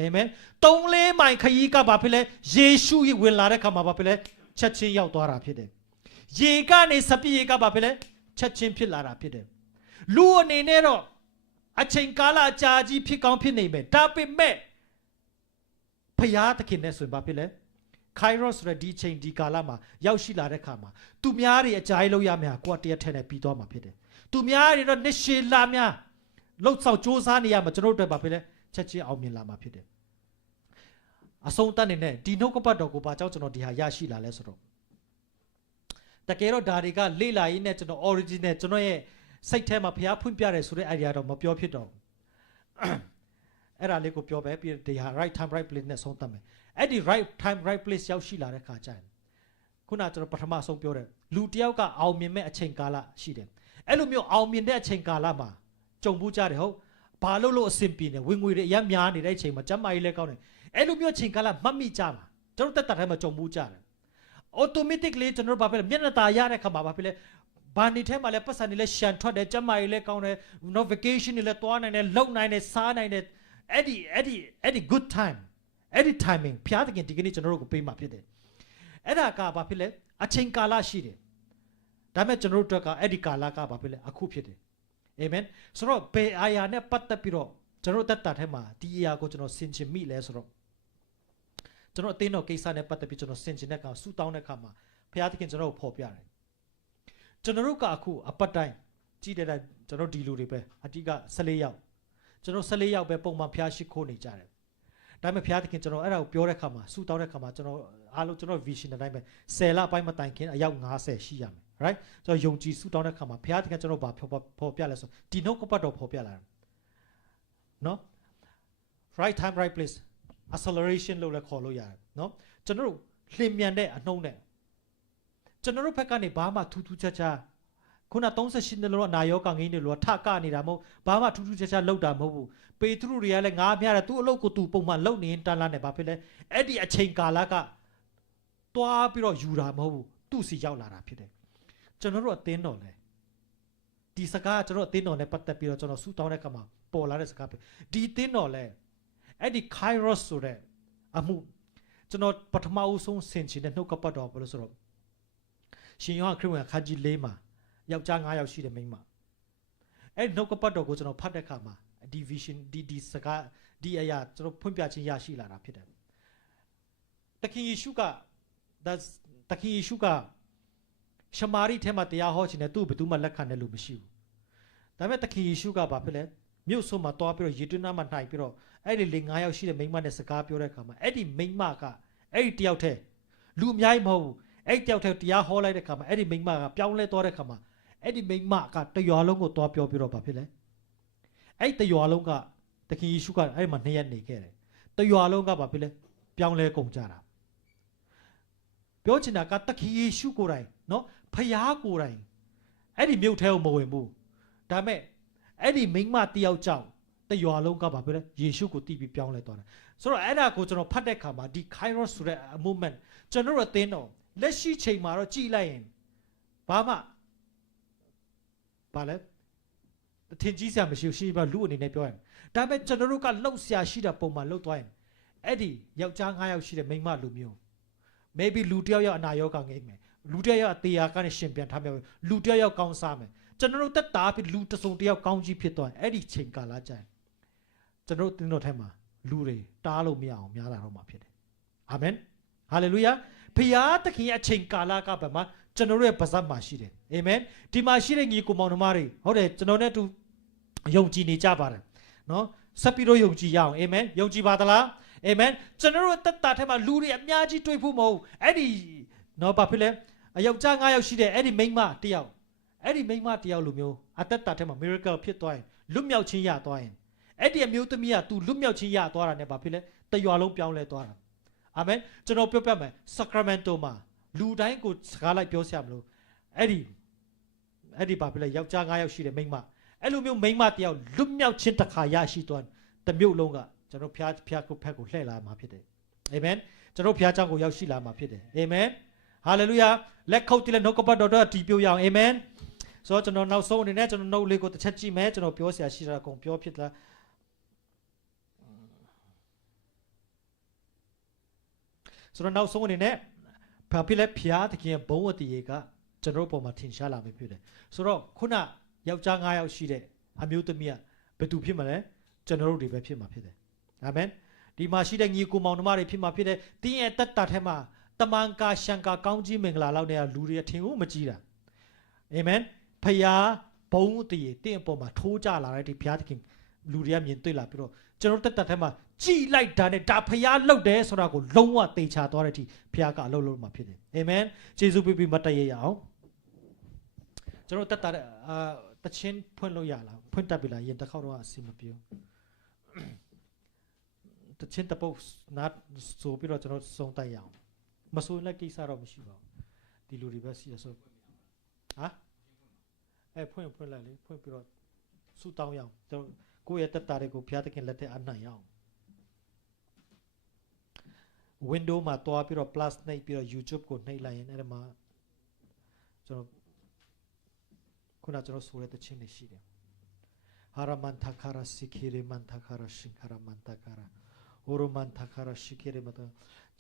amen 3-4မိုင်ခရီးကဘာဖြစ်လဲယေရှုဝင်လာတဲ့ခါမှာဘာဖြစ်လဲချက်ချင်းရောက်သွားတာဖြစ်တယ်ရေကနေစပြည့်ရေကဘာဖြစ်လဲချက်ချင်းဖြစ်လာတာဖြစ်တယ်လူအနေနဲ့တော့အချိန်ကာလအကြာကြီးဖြစ်ကောင်းဖြစ်နေမယ်ဒါပေမဲ့ဖျားသခင်နဲ့ဆိုရင်ဘာဖြစ်လဲ Kairos ဆိုတဲ့ဒီချိန်ဒီကာလမှာရောက်ရှိလာတဲ့ခါမှာသူများတွေအကြာကြီးလောက်ရမယ်ကိုယ်တရက်ထဲနဲ့ပြီးသွားမှာဖြစ်တယ်သူများတွေတော့နှစ်ရှည်လာများလှုပ်ဆောင်စ조사နေရမှာကျွန်တော်တို့ဘာဖြစ်လဲချက်ချင်းအောင်မြင်လာမှာဖြစ်တယ်အဆုံးတတ်နေတဲ့ဒီနှုတ်ကပတ်တော်ကိုဘာကြောင့်ကျွန်တော်ဒီဟာရရှိလာလဲဆိုတော့တကယ်တော့ဒါတွေကလေ့လာရင်းနဲ့ကျွန်တော် original ကျွန်တော်ရဲ့စိတ်ထဲမှာဘုရားဖွင့်ပြတယ်ဆိုတဲ့ idea တော့မပြောဖြစ်တော့အဲ့ဒါလေးကိုပြောပဲပြီးဒီဟာ right time right place နဲ့ဆုံးသတ်မယ်အဲ့ဒီ right time right place ရောက်ရှိလာတဲ့ခါကျရင်ခုနကျွန်တော်ပထမဆုံးပြောတယ်လူတယောက်ကအောင်မြင်မဲ့အချိန်ကာလရှိတယ်အဲ့လိုမျိုးအောင်မြင်တဲ့အချိန်ကာလမှာကြုံဘူးကြတယ်ဟုတ်ဘာလို့အဆင်ပြေနေဝင်ငွေတွေအများများနေတဲ့အချိန်မှာကျမ်းမာရေးလည်းကောင်းတယ်အဲ့လိုမျိုးအချိန်ကာလမှတ်မိကြမှာကျွန်တော်တက်တာထဲမှာကြုံဘူးကြတယ် automatically ကျွန်တော်ဘာဖြစ်လဲမျက်နှာตาရတဲ့ခါမှာဘာဖြစ်လဲဘာနေထဲမှာလဲပတ်စံနေလဲရှန်ထွက်တယ်ကျမ်းမာရေးလည်းကောင်းတယ် no vacation တွေလည်းသွားနိုင်တယ်လုံနိုင်တယ်စားနိုင်တယ်အဲ့ဒီ good time အဲ့ဒီ timing ဖျားသခင်ဒီကနေ့ကျွန်တော်တို့ကိုပေးမှာဖြစ်တယ်အဲ့ဒါကဘာဖြစ်လဲအချိန်ကာလရှိတယ်ဒါပေမဲ့ကျွန်တော်တို့ကအဲ့ဒီကာလကဘာဖြစ်လဲအခုဖြစ်တယ်အာမင်ဆိုတော့ဘယ်အာယာနဲ့ပတ်သက်ပြီးတော့ကျွန်တော်တက်တာထဲမှာဒီအရာကိုကျွန်တော်ဆင်ခြင်မိလဲဆိုတော့ကျွန်တော်အသိတော်ကိစ္စနဲ့ပတ်သက်ပြီးကျွန်တော်ဆင်ခြင်တဲ့အခါဆူတောင်းတဲ့အခါမှာဘုရားသခင်ကျွန်တော်ကိုဖော်ပြတယ်ကျွန်တော်တို့ကအခုအပတ်တိုင်းကြည့်တဲ့တိုင်းကျွန်တော်ဒီလူတွေပဲအတိက14ယောက်ကျွန်တော်14ယောက်ပဲပုံမှန်ဘုရားရှိခိုးနေကြတယ်ဒါပေမဲ့ဘုရားသခင်ကျွန်တော်အဲ့ဒါကိုပြောတဲ့အခါမှာဆူတောင်းတဲ့အခါမှာကျွန်တော်အားလုံးကျွန်တော် vision တိုင်းပဲ10လပိုင်းမတိုင်ခင်အယောက်50ရှိရမယ် right ကျွန်တော်ယုံကြည်ဆူတောင်းတဲ့အခါမှာဘုရားသခင်ကျွန်တော်ဘာဖော်ပြလဲဆိုဒီနှုတ်ကပတ်တော်ဖော်ပြလာတယ်နော် right time right place acceleration လို့လည်းခေါ်လို့ရတယ်နော်ကျွန်တော်တို့လျင်မြန်တဲ့အနှုံးနဲ့ကျွန်တော်တို့ဘက်ကနေဘာမှထူးထူးခြားခြားခုန38နှစ်လောက်နာယောဂငိမ့်နေလို့ထကနေတာမဟုတ်ဘာမှထူးထူးခြားခြားလောက်တာမဟုတ်ဘူးပေထရုတွေကလည်းငါးများတယ်သူ့အလုပ်ကိုသူပုံမှန်လုပ်နေရင်တန်းလာနေဘာဖြစ်လဲအဲ့ဒီအချိန်ကာလကတွားပြီးတော့ယူတာမဟုတ်ဘူးသူ့စီရောက်လာတာဖြစ်တယ်ကျွန်တော်တို့အသင်းတော်လဲဒီစကားကျွန်တော်အသင်းတော်နဲ့ပတ်သက်ပြီးတော့ကျွန်တော်ဆူတောင်းတဲ့အခါမှာပေါ်လာတဲ့စကားပဲဒီအသင်းတော်လဲအဲ့ဒီ Kairos ဆိုတဲ့အမှုကျွန်တော်ပထမဦးဆုံးဆင်ခြင်တဲ့နှုတ်ကပတ်တော်ဘယ်လိုဆိုတော့ ရှင်ယောဟန်ခရစ်ဝင်ခန်းကြီး၄မှာယောက်ျား9ယောက်ရှိတယ်မိန်းမအဲ့နှုတ်ကပတ်တော်ကိုကျွန်တော်ဖတ်တဲ့အခါမှာဒီ vision ဒီစကားဒီအရာကျွန်တော်ဖွင့်ပြခြင်းရရှိလာတာဖြစ်တယ်တခင်ယေရှုကတခင်ယေရှုကရှမာရိထဲမှာတရားဟောခြင်းနဲ့သူ့ဘယ်သူမှလက်ခံတယ်လို့မရှိဘူးဒါပေမဲ့တခင်ယေရှုကဘာဖြစ်လဲမြို့ဆုံးမှာတွားပြီးတော့ယေတွနာမှာနှိုက်ပြီးတော့အဲ့ဒီလေ9ယောက်ရှိတဲ့မိန်းမနဲ့စကားပြောတဲ့အခါမှာအဲ့ဒီမိန်းမကအဲ့ဒီတယောက်တည်းလူအများကြီးမဟုတ်ဘူးအဲ့ဒီတယောက်တည်းတရားဟောလိုက်တဲ့အခါမှာအဲ့ဒီမိန်းမကပြောင်းလဲသွားတဲ့အခါမှာအဲ့ဒီမိန်းမကတရွာလုံးကိုတွားပြောပြီးတော့ဘာဖြစ်လဲအဲ့ဒီတရွာလုံးကတခင်ယေရှုကအဲ့ဒီမှာ2ရက်နေခဲ့တယ်တရွာလုံးကဘာဖြစ်လဲပြောင်းလဲကုန်ကြတာပြောချင်တာကတခင်ယေရှုကိုယ်တိုင်နော်ဖယားကိုယ်တိုင်အဲ့ဒီမြို့ထဲကိုမဝင်ဘူးဒါပေမဲ့အဲ့ဒီမိန်းမတယောက်ကြောင့်တရွာလုံးကဘာဖြစ်လဲယေရှုကိုတီးပြီးပြောင်းလဲသွားတယ်ဆိုတော့အဲ့ဒါကိုကျွန်တော်ဖတ်တဲ့အခါမှာဒီ Kairos ဆိုတဲ့ movement ကျွန်တော်တို့အသင်းတော်လက်ရှိချိန်မှာတော့ကြည်လိုက်ရင်ဘာမှဘာလဲထင်ကြီးစရာမရှိဘူးရှိပါလူအနေနဲ့ပြောရင်ဒါပေမဲ့ကျွန်တော်တို့ကလှုပ်ရှားရှိတဲ့ပုံမှာလှုပ်သွားရင်အဲ့ဒီယောက်ျား9ယောက်ရှိတဲ့မိန်းမလူမျိုး maybe လူတစ်ယောက်အနာရောဂါငိမ့်မယ်လူတစ်ယောက်အသေးအားကနေရှင်ပြန်ထားမယ်လူတစ်ယောက်ကောင်းစားမယ်ကျွန်တော်တို့တက်တာပြီးလူတစုံတစ်ယောက်ကောင်းကြီးဖြစ်သွားရင်အဲ့ဒီချိန်ကာလကြရင်ကျွန်တော်တို့တင်းတော်ထဲမှာလူတွေတားလို့မရအောင်များလာတော့မှာဖြစ်တယ်အာမင်ဟာလေလုယာဖခင်သခင်ရဲ့အချိန်ကာလကဘယ်မှာကျွန်တော်တို့ရဲ့ပါးစပ်မှာရှိတယ်အာမင်ဒီမှာရှိတဲ့ညီကိုမောင်နှမတွေဟုတ်တယ်ကျွန်တော်နဲ့တူယုံကြည်နေကြပါတယ်နော်ဆက်ပြီးတော့ယုံကြည်ရအောင်အာမင်ယုံကြည်ပါသလားအာမင်ကျွန်တော်တို့တက်တာထဲမှာလူတွေအများကြီးတွေ့ဖို့မဟုတ်အဲ့ဒီနော်ဘာဖြစ်လဲအယောက်ျား9ယောက်ရှိတဲ့အဲ့ဒီမိန်းမတစ်ယောက်အဲ့ဒီမိန်းမတစ်ယောက်လိုမျိုးအသက်တာထဲမှာ miracle ဖြစ်သွားရင်လွတ်မြောက်ခြင်းရသွားရင်အဲ့ဒီအမျိုးသမီးက तू လွတ်မြောက်ခြင်းရသွားတာ ਨੇ ဘာဖြစ်လဲတရွာလုံးပြောင်းလဲသွားတာအာမင်ကျွန်တော်ပြောပြမယ် Sacramento မှာလူတိုင်းကိုစကားလိုက်ပြောစရာမလိုအဲ့ဒီဘာဖြစ်လဲယောက်ျား9ယောက်ရှိတဲ့မိန်းမအဲ့လိုမျိုးမိန်းမတစ်ယောက်လွတ်မြောက်ခြင်းတစ်ခါရရှိသွားတမျိုးလုံးကကျွန်တော်ဖျားကိုဖက်ကိုလှည့်လာမှာဖြစ်တယ်အာမင်ကျွန်တော်ဖျားเจ้าကိုရောက်ရှိလာမှာဖြစ်တယ်အာမင်ဟာလေလုယာလက်ခုပ်တိလက်နှုတ်ကပတ်တော်တီးပြရအောင်အာမင်ဆိုတော့ကျွန်တော်နောက်ဆုံးအနေနဲ့ကျွန်တော်နှုတ်လေးကိုတစ်ချက်ကြည့်မယ်ကျွန်တော်ပြောစရာရှိတာအကုန်ပြောဖြစ်လားဆိုတော့နောက်ဆုံးအနေနဲ့ဘာဖြစ်လဲဖျားသခင်ဘုံဝတ္တိကကျွန်တော်ပုံမှာထင်ရှားလာပြီဖြစ်တယ်ဆိုတော့ခုနယောက်ျား9ယောက်ရှိတဲ့အမျိုးသမီးကဘယ်သူဖြစ်မလဲကျွန်တော်တို့တွေပဲဖြစ်မှာဖြစ်တယ်အာမင်ဒီမှာရှိတဲ့ညီကိုမောင်နှမတွေဖြစ်မှာဖြစ်တယ်တင်းရဲ့တက်တာထဲမှာတမန်ကာရှန်ကာကောင်းကြီးမင်္ဂလာလောက်တဲ့လူတွေထင်ဦးမကြည့်တာအာမင်ဖယားဘုံတည်တင့်အပေါ်မှာထိုးကြလာတဲ့ဒီဘုရားသခင်လူတွေကမြင်တွေ့လာပြီးတော့ကျွန်တော်တက်တက်ထဲမှာကြည်လိုက်တာနဲ့ဒါဖယားလှုပ်တယ်ဆိုတာကိုလုံးဝသေချာသွားတဲ့အထိဘုရားကအလုပ်လုပ်မှာဖြစ်တယ်အာမင်ယေရှုပြပြမတ်တရရအောင်ကျွန်တော်တက်တာတချင်းဖွင့်လို့ရလားဖွင့်တတ်ပြီလားရင်တစ်ခေါက်တော့အစီမပြေတချင်းတပုတ်နားဆိုပြီးတော့ကျွန်တော်စုံတိုက်ရအောင်မဆိုရင်လည်းကိစ္စတော့မရှိပါဘူးဒီလူတွေပဲရှိရဆိုဟာဖွင့်လိုက်လေဖွင့်ပြီးတော့ဆူတောင်းရအောင်ကိုယ့်ရဲ့တက်တာတွေကိုဘုရားသခင်လက်ထက်အနှံ့ရအောင် window မှာတွားပြီးတော့ plus နှိပ်ပြီးတော့ YouTube ကိုနှိပ်လိုက်ရင်အဲ့ဒါမှာကျွန်တော်ခုနကျွန်တော်ဆိုတဲ့တခြင်းတွေရှိတယ်ဟာရမန်တာခါရာစီခီရီမန်တာခါရာရှင်ခါရာမန်တာခါရာဟိုရမန်တာခါရာရှိခီရီမန်တာ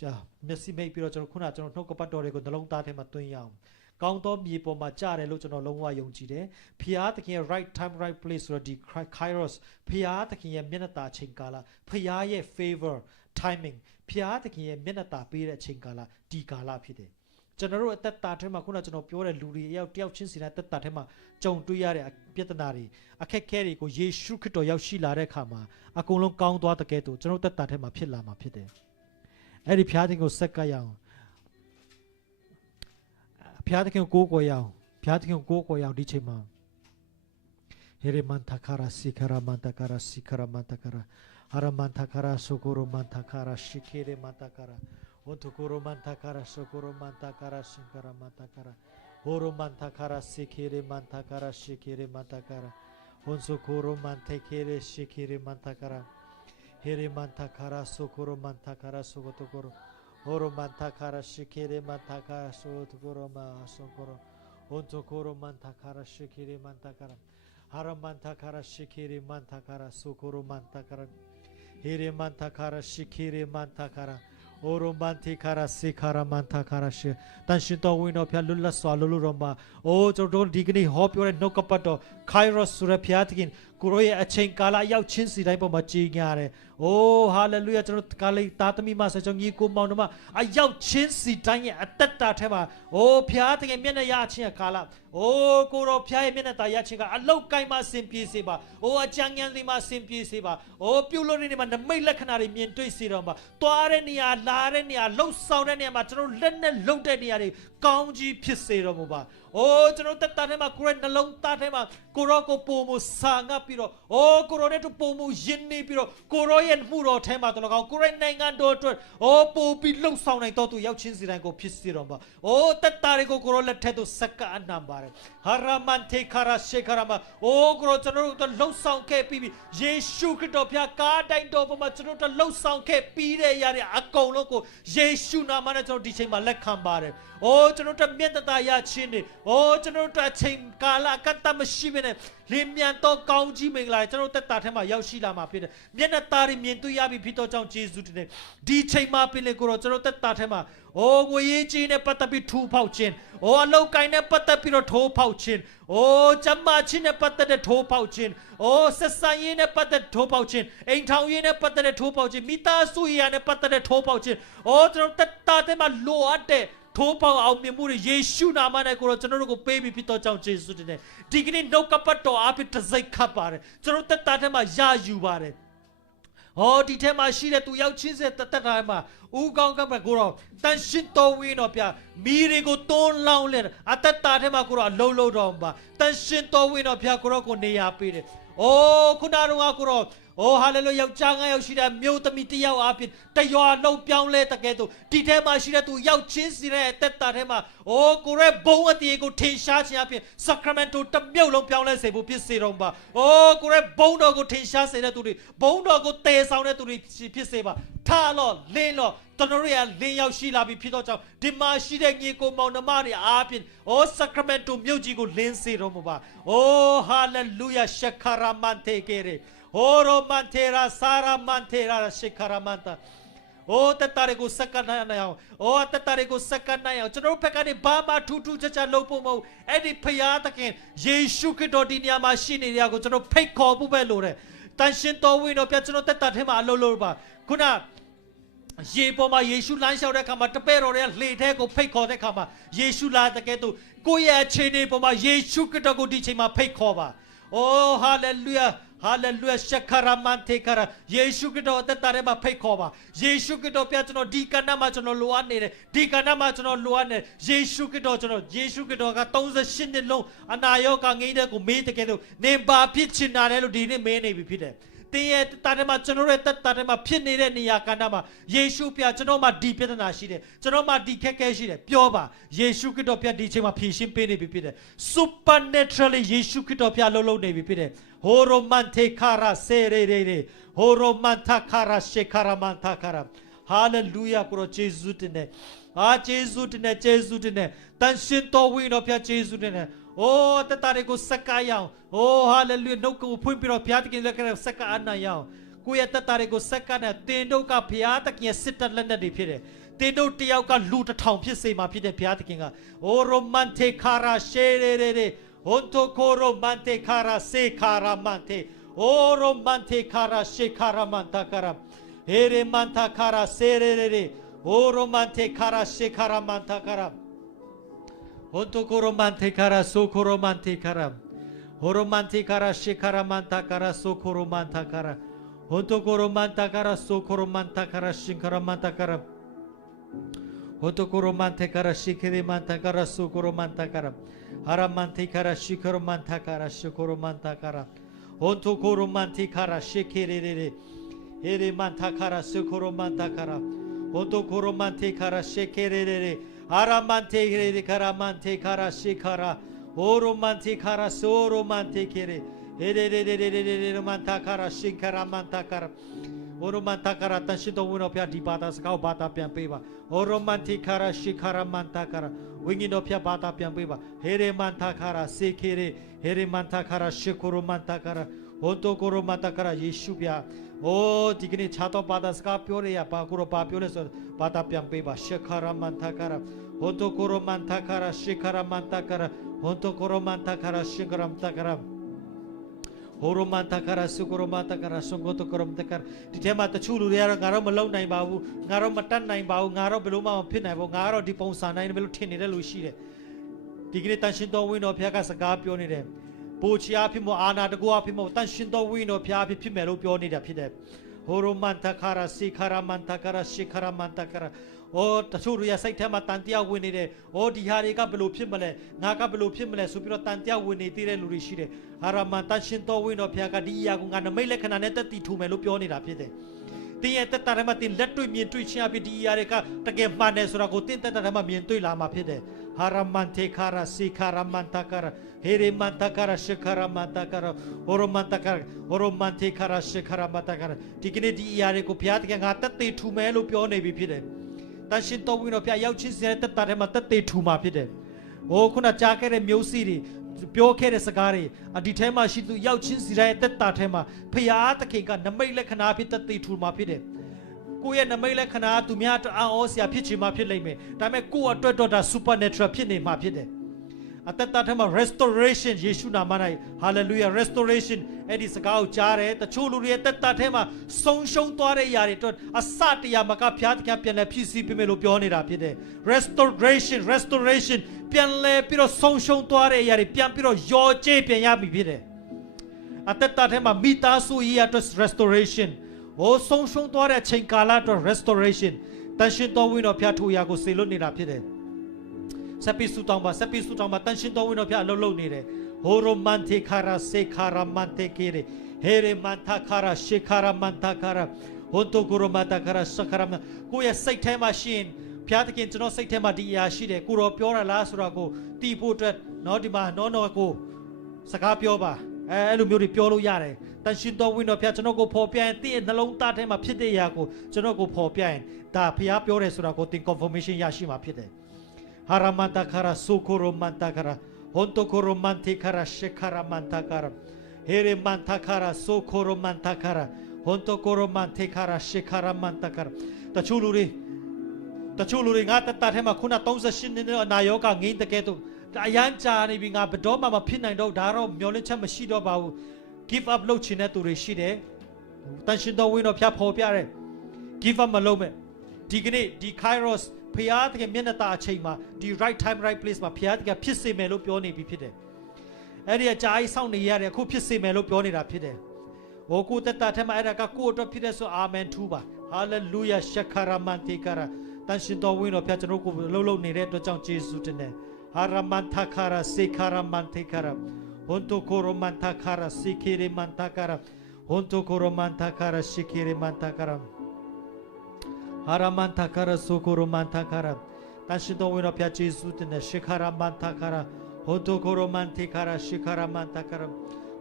ဂျာမျက်စိမိတ်ပြီးတော့ကျွန်တော်ခုနကျွန်တော်နှုတ်ကပတ်တော်တွေကိုနှလုံးသားထဲမှာသွင်းရအောင်ကောင်းသောမြေပေါ်မှာကြားတယ်လို့ကျွန်တော်လုံးဝယုံကြည်တယ်ဖျားသခင်ရဲ့ right time right place ဆိုတော့ဒီ Kairos ဖျားသခင်ရဲ့မျက်နှာတာချိန်ကာလဖျားရဲ့ favor timing ဖျားသခင်ရဲ့မျက်နှာတာပေးတဲ့အချိန်ကာလဒီကာလဖြစ်တယ်ကျွန်တော်တို့အသက်တာထဲမှာခုနကျွန်တော်ပြောတဲ့လူတွေတယောက်ချင်းစီတဲ့အသက်တာထဲမှာကြုံတွေ့ရတဲ့ပြဿနာတွေအခက်အခဲတွေကိုယေရှုခရစ်တော်ရောက်ရှိလာတဲ့အခါမှာအကုန်လုံးကောင်းသွားတဲ့ကဲ့သို့ကျွန်တော်သက်တာထဲမှာဖြစ်လာမှာဖြစ်တယ်အဲ့ဒီဖျားသခင်ကိုဆက်ကရအောင်ဖျားသခင်ကိုကိုရအောင်ဖျားသခင်ကိုကိုရအောင်ဒီချိန်မှာဟေရမန်တခါရာစီခရာမန်တခါရာစီခရာမန်တခါရာဟာရမန်တခါရာဆိုကိုရမန်တခါရာရှိခေရမန်တခါရာဝတ်ကိုရမန်တခါရာဆိုကိုရမန်တခါရာရှင်ခရာမန်တခါရာဟိုရမန်တခါရာစီခေရမန်တခါရာရှိခေရမန်တခါရာဝန်ဆိုကိုရမန်တခေရရှိခေရမန်တခါရာဟေရမန်တခါရာဆိုကိုရမန်တခါရာဆိုကိုတကိုOromantakara shikiri mantakara sotukuroma sokoro ontukuru mantakara shikiri mantakara haramantakara shikiri mantakara sukuru mantakara hiri mantakara shikiri mantakara Oro manti kara se kara manta kara she. Tan shin to win of ya lulla swallow roma. Oh, to don't digni hop your no capato. Kairos surapiatkin. Kuroya a chain kala yao chin si dai poma chingare. Oh, hallelujah. To kali tatami masa chong yiku maunama. A yao chin si dai at that tema. Oh, piating mena yachin kala. Oh, Kuro Pia Minata Yachinga. A low kaima simpi siba. Oh, a jangan lima simpi siba. Oh, Puloriniman, the Mailakanari miento siroma. Tuarenia, Larenia, low soundania matro, lenne loadenia, Kaunji Piseromuba. Oh, to know that Tatema Kuren alone Tatema, Kuroko Pomu Sanga Piro. Oh, Kuroneto Pomu Jinni Piro, Kuroyan Muro Tema to look Kuren Nangan daughter. Oh, Popi low sounding to Yachin Sirango Pisiroma. Oh, that Tariko Kurola Teto Saka and Number. Haramante Kara Shekarama. Oh, Grotano, the low sound kepi. Jeshu Kitopia, Kardai Dobama, the low sound kepi, Yari Ako Loco, Jeshu Namanato Dichema Lekambare. Oh, to not a Metaya Chini. Oh, to not a Tim Kala Katamashimene. Limianto Kaunji Mingla, to not a Tatema Yoshila Mapina. Mianatari Mientu Yabi Pito Town Jesu today. DJ Mapile Goro, to not a Tatema. Oh, Voyagine Patapi 2 pouchin. Oh, low kind of Patapiro 2 pouchin. Oh, Jamachin a Pata 2 pouchin. Oh, Sasayin a Pata 2 pouchin. Ain't Town a Pata 2 pouchin. Mita Suyan a Pata 2 pouchin. Oh, to Tatema Loade. Topa out Memuri, Yeshu Namana Kurotano baby Pito Town Jesu today. Digging no capato apita Zay Kapare. So that Tatema Yaju bare. Oh, the tema she to Yauchis at the Tatama, Uganga Guru, then Shinto win up ya, Mirigo Ton Lowler, at that Tatema Guru, Lolo Domba, then Shinto win up ya Kuroko Nea Piri. Oh, Kunaru Akuro. Oh, hallelujah, Janga Yoshida, Muta Mitia Apit, Tayo no Pion Leta Geto, Titema Shida to Yauchis at Tatema, oh, Kure Boa Diego Tin Shachi Api, Sacramento, Tamulo Pion Sebu Pisiromba, oh, Kure Bono go Tin Shas to the Bono go Te Sound to the Piseba, Talo, Leno, Tonoria, Leo Shila Pito, Dimashida Nico Monamari Apin, oh, Sacramento Mujigo Lindsay Romuba, oh, hallelujah, Shakaramante Kere. Oro mantera sara mantera shikaramanta. Oh, tatarigo sakana now. Oh, tatarigo sakana now. General Pekani Bama tutu chacha lopomo. Eddie Payatakin. Yeshu Kidodinia machine yago. General Peko Bubelore. Tanshinto win of Piazano Tatatema Lolorba. Kuna. Yepoma Yeshu Lansha Kama Tapero Late go Peko de Kama. Yeshu La the Ketu. Goya Chene Poma Yeshu Kitago Dichima Pekova. Oh, hallelujah. Hallelujah, Shakaramante Kara, Yeshu Kido, the Tarema Pekova, Yeshu Kido Piatano, Dikanamachano Luane, Dikanamachano Luane, Yeshu Kido, Yeshu Kido, Gatonza Shindelo, and Ayoka Nida go meet again, name Ba Pitchin and Dini Mene Pide. They Tarema Generata Tarema Pinere Yakanama, Yeshu Piatanoma deeper than Ashide, Janoma Dikekeshide, Pioba, Yeshu Kido Pia Dichema Pishim Penny Pide, supernaturally Yeshu Kido Pia Lolo Navy Pide. Horo mante kara serere, horo manta kara shekara manta kara. Hallelujah, kuro Jesutine. Ah, Jesutine, Jesutine. Tan shinto wino pia Jesutine. Oh, tatarigo sakayao. Oh, hallelujah. No ko pumpiro piatakin lakara saka anayao. Kuya tatarigo sakana. Tendo ka piatakin sitan landa di pire. Tendo tiao ka luta town pise ma pide piatakinga. Horo mante kara serere. Onto koro mante kara se kara mante. Oro mante kara she kara manta kara. Ere manta kara se re re. Oro mante kara she kara manta kara. Onto koro mante kara so koro mante kara. Oro mante kara she kara manta kara so koro manta kara. Onto koro manta kara so koro manta kara she kara manta kara. Onto koro mante kara she kere manta kara so koro manta kara. Haramante kara shikoro manta kara shikoro manta kara. Onto koro manti kara shikere. Ere manta kara shikoro manta kara. Onto koro mante kara shikere. Haramante kara mante kara shikara. Oro mante kara soro mante kere. Ere manta kara shikara manta kara. Oro manta kara tanshito uno pia di bata skau bata pian peba. Oro manti kara shikara manta kara. Wingi no pia bata pian peba. Here manta kara sekere. Here manta kara shikoro manta kara. Onto koro manta kara Yeshu pia. Oh, digni chato pada skapyo ya pa kuro pa pyo le so pada pyampe ba shekara mantakara. Honto koro mantakara shekara mantakara. Honto koro mantakara shekara mantakara. Horo mantakara sukoro mantakara songoto koro mantakara. Di tema ta chulu ya ngaro malau nai ba bu ngaro matan nai ba ngaro belu ma phin nai ba ngaro di pong sa nai belu thin ni de lu shi de. Digni tan shin to win no phya ka skapyo ni de. ပိုချာဖြစ်မအာနာတကွာဖြစ်မတန်ရှင်တော်ဝိနောဖျားဖြစ်မယ်လို့ပြောနေတာဖြစ်တယ်ဟိုရိုမန်တခါရာစီခါရာမန်တခါရာရှေခါရာမန်တခါရာအော်တချို့ရစိတ်ထဲမှာတန်တရားဝင်နေတယ်အော်ဒီဟာတွေကဘယ်လိုဖြစ်မလဲငါကဘယ်လိုဖြစ်မလဲဆိုပြီးတော့တန်တရားဝင်နေသေးတဲ့လူတွေရှိတယ်ဟာရမန်တန်ရှင်တော်ဝိနောဖျားကဒီအရာကငါနမိတ်လက္ခဏာနဲ့တက်တည်ထူမယ်လို့ပြောနေတာဖြစ်တယ်တင်းရဲ့တက်တာထဲမှာတင်းလက်တွေ့မြင်တွေ့ချင်းအဖြစ်ဒီအရာတွေကတကယ်မှန်တယ်ဆိုတာကိုတင်းတက်တာထဲမှာမြင်တွေ့လာမှာဖြစ်တယ်ဟာရမန်တေခါရာစီခါရာမန်တခါရာ Here mantakara shekara mantakara oro mantakara oro mantekara shekara mantakara tikine di yare ko pyat ke nga tat te thu me lo pyo nei bi phit de tan shin to win no phya yauk chin sin tat ta the ma tat te thu ma phit de o khuna cha ke de myo si ri pyo ke de saka ri a di the ma shi tu yauk chin si rai tat ta the ma phya ta khin ka namai lakhana phit tat te thu ma phit de ကိုယ့်ရဲ့နမိတ်လက္ခဏာသူများတအားဩစရာဖြစ်ချင်မှဖြစ်လိမ့်မယ်ဒါပေမဲ့ကိုယ့်အတွက်တော့ဒါ supernatural ဖြစ်နေမှာဖြစ်တယ် အသက်တာထဲမှာ restoration ယေရှုနာမ၌ဟာလေလုယာ restoration အဲ့ဒီစကားကိုကြားတယ်တချို့လူတွေရဲ့သက်တာထဲမှာဆုံးရှုံးသွားတဲ့အရာတွေအတွက်အစတရားမကဖျားသခင်ပြန်လဲဖြည့်ဆည်းပေးမယ်လို့ပြောနေတာဖြစ်တယ် restoration ပြန်လဲပြီးတော့ဆုံးရှုံးသွားတဲ့အရာတွေပြန်ပြီးတော့ရောကျေးပြန်ရပြီဖြစ်တယ်အသက်တာထဲမှာမိသားစုရေးအတွက် restoration ဟိုဆုံးရှုံးသွားတဲ့အချိန်ကာလအတွက် restoration တန်ရှင်တော်ဝိညာဉ်ဖျားထိုးရာကိုစေလွတ်နေတာဖြစ်တယ် စပိစုတောင်းပါတန်ရှင်တော်ဝိညာဉ်ဖျားအလုံးလုံးနေတယ်ဟိုရိုမန်တေခါရာစေခါရာမန်တေကေရေဟေရေမန်တာခါရာရှေခါရာမန်တာခါရာဟွန်တိုကိုရိုမန်တာခါရာစခါရာကိုရဲ့စိတ်ထဲမှာရှင်ဖျားသခင်ကျွန်တော်စိတ်ထဲမှာဒီအရာရှိတယ်ကိုရောပြောရလားဆိုတာကိုတီးဖို့အတွက်နော်ဒီမှာနော်ကိုစကားပြောပါအဲ့လိုမျိုးတွေပြောလို့ရတယ်တန်ရှင်တော်ဝိညာဉ်ဖျားကျွန်တော်ကိုဖော်ပြရင်တည့်ရဲ့နှလုံးသားထဲမှာဖြစ်တဲ့အရာကိုကျွန်တော်ကိုဖော်ပြရင်ဒါဖျားပြောတယ်ဆိုတာကိုသင် confirmation ရရှိမှာဖြစ်တယ် Haramantakara sukuro mantakara honto koro mantikara shekara mantakara here mantakara sukuro mantakara honto koro mantikara shekara mantakara တချို့လူတွေငါတတ်ထဲမှာခုန38နှစ်အနာရောဂါငိမ့်တကယ်တော့အရန်ကြာနေပြီငါဘယ်တော့မှမဖြစ်နိုင်တော့ဒါတော့မျောလင့်ချက်မရှိတော့ပါဘူး give up လုပ်ချင်တဲ့သူတွေရှိတယ်တန်ရှင်တော်ဝိညာဉ်ဖျားဖော်ပြတယ် give up မလုပ်မဲ့ဒီကနေ့ဒီ Kairos ဖျားတကယ်မျက်နှာตาအချိန်မှာဒီ right time right place မှာဖျားတကယ်ဖြစ်စေမယ်လို့ပြောနေပြီဖြစ်တယ်အဲ့ဒီအကြာကြီးစောင့်နေရတယ်အခုဖြစ်စေမယ်လို့ပြောနေတာဖြစ်တယ်ဟိုကိုတက်တာထဲမှာအဲ့ဒါကကိုအတွက်ဖြစ်တဲ့ဆိုအာမင်ထူပါ hallelujah shakara mantikara တန်ရှင်တော်ဝိညာဉ်ဖျားကျွန်တော်ကိုလှုပ်လှုပ်နေတဲ့အတွက်ကြောင့်ယေရှုတင်တယ် haramantakara sekara mantikara honto koro mantakara sikere mantakara honto koro mantakara sikere mantakara Haramantakara sukuru mantakara Tashindo wino pya Jesu tene shikara mantakara Honto koro mantikara shikara mantakara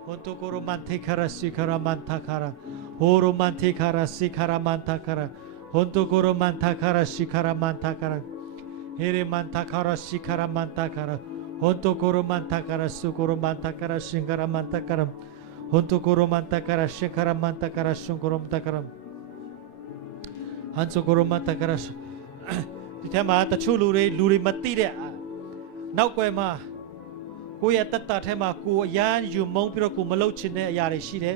Honto koro mantikara shikara mantakara Horo mantikara shikara mantakara Honto koro mantakara shikara mantakara Here mantakara shikara mantakara Honto koro mantakara sukuru mantakara shikara mantakara Honto koro mantakara shikara mantakara shukuru mantakara Hanso koro mantakara ဒီထဲမှာတချို့လူတွေမသိတဲ့နောက်ွယ်မှာကိုယ့်ရဲ့တက်တာထဲမှာကိုအရန်ယူမုန်းပြီးတော့ကိုမလုပ်ချင်တဲ့အရာတွေရှိတယ်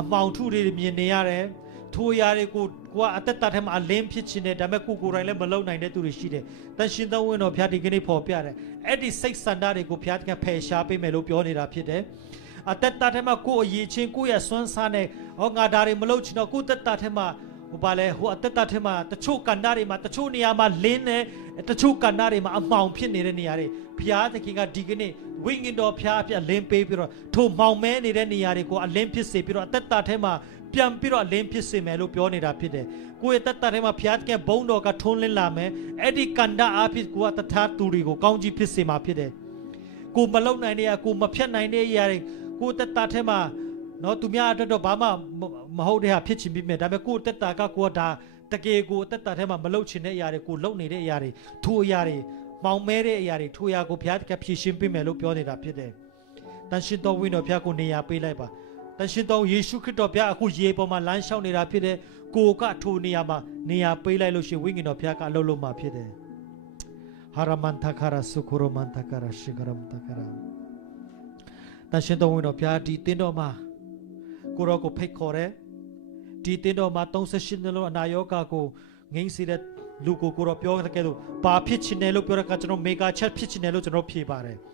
အမှောင်ထုတွေမြင်နေရတယ်ထိုအရာတွေကိုကအတက်တာထဲမှာအလင်းဖြစ်ချင်တယ်ဒါပေမဲ့ကိုယ်တိုင်လည်းမလုပ်နိုင်တဲ့သူတွေရှိတယ်တန်ရှင်သောဝိညာဉ်တော်ဖျားဒီကနေ့ပေါ်ပြတယ်အဲ့ဒီစိတ်ဆန္ဒတွေကိုဖျားတကဖယ်ရှားပေးမယ်လို့ပြောနေတာဖြစ်တယ်အတက်တာထဲမှာကိုယ်အရေးချင်းကိုယ့်ရဲ့စွမ်းစားနဲ့ဟောငါဒါတွေမလုပ်ချင်တော့ကိုယ်တက်တာထဲမှာဟိုပါလေဟိုအသက်တာထဲမှာတချို့ကဏ္ဍတွေမှာတချို့နေရာမှာလင်းတယ်တချို့ကဏ္ဍတွေမှာအမှောင်ဖြစ်နေတဲ့နေရာတွေဘုရားသခင်ကဒီကနေ့ဝိညာဉ်တော်ဖျားပြလင်းပေးပြီးတော့ထိုမှောင်မဲနေတဲ့နေရာတွေကိုအလင်းဖြစ်စေပြီးတော့အသက်တာထဲမှာပြန်ပြီးတော့အလင်းဖြစ်စေမယ်လို့ပြောနေတာဖြစ်တယ်ကိုယ့်ရဲ့သက်တာထဲမှာဘုရားသခင်ဘုန်းတော်ကထွန်းလင်းလာမယ်အဲ့ဒီကဏ္ဍအားဖြင့်ကိုယ်ကတထားသူတွေကိုကောင်းကြီးဖြစ်စေမှာဖြစ်တယ်ကိုမလုံနိုင်တဲ့အရာကိုမဖြတ်နိုင်တဲ့အရာတွေကိုယ်သက်တာထဲမှာနော်သူများအတွက်တော့ဘာမှမဟုတ်တဲ့ဟာဖြစ်ချင်ပြီးမြဲဒါပေမဲ့ကိုယ်တက်တာကကိုယ်ဒါတကယ်ကိုတက်တာထဲမှာမလုပ်ချင်တဲ့အရာတွေကိုလုပ်နေတဲ့အရာတွေထိုအရာတွေမောင်မဲတဲ့အရာတွေထိုအရာကိုဘုရားတကယ်ဖြည့်ရှင်းပေးမယ်လို့ပြောနေတာဖြစ်တယ်။တန်ရှင်တော်ဝိညာဉ်တော်ဘုရားကိုနေရာပေးလိုက်ပါ။တ တန်ရှင်တော်ယေရှုခရစ်တော်ဘုရားအခုရေပေါ်မှာလမ်းလျှောက်နေတာဖြစ်တယ်ကိုကထိုနေရာမှာနေရာပေးလိုက်လို့ရှိရင်ဝိညာဉ်တော်ဘုရားကအလုပ်လုပ်မှာဖြစ်တယ်ဟာရမန်တခါရာဆုခရမန်တခါရာရှိကရမ်တခါရာတန်ရှင်တော်ဝိညာဉ်တော်ဘုရားဒီတင်းတော်မှာကိုရောကိုဖိတ်ခေါ်တယ်ဒီတင်းတော်မှာ38နှစ်လုံးအနာရောဂါကိုငိမ့်စေတဲ့လူကိုရောပြောတဲ့ကဲလို့ဘာဖြစ်ချင်တယ်လို့ပြောတဲ့ကကျွန်တော်မေဂါချက်ဖြစ်ချင်တယ်လို့ကျွန်တော်ဖြေပါတယ်။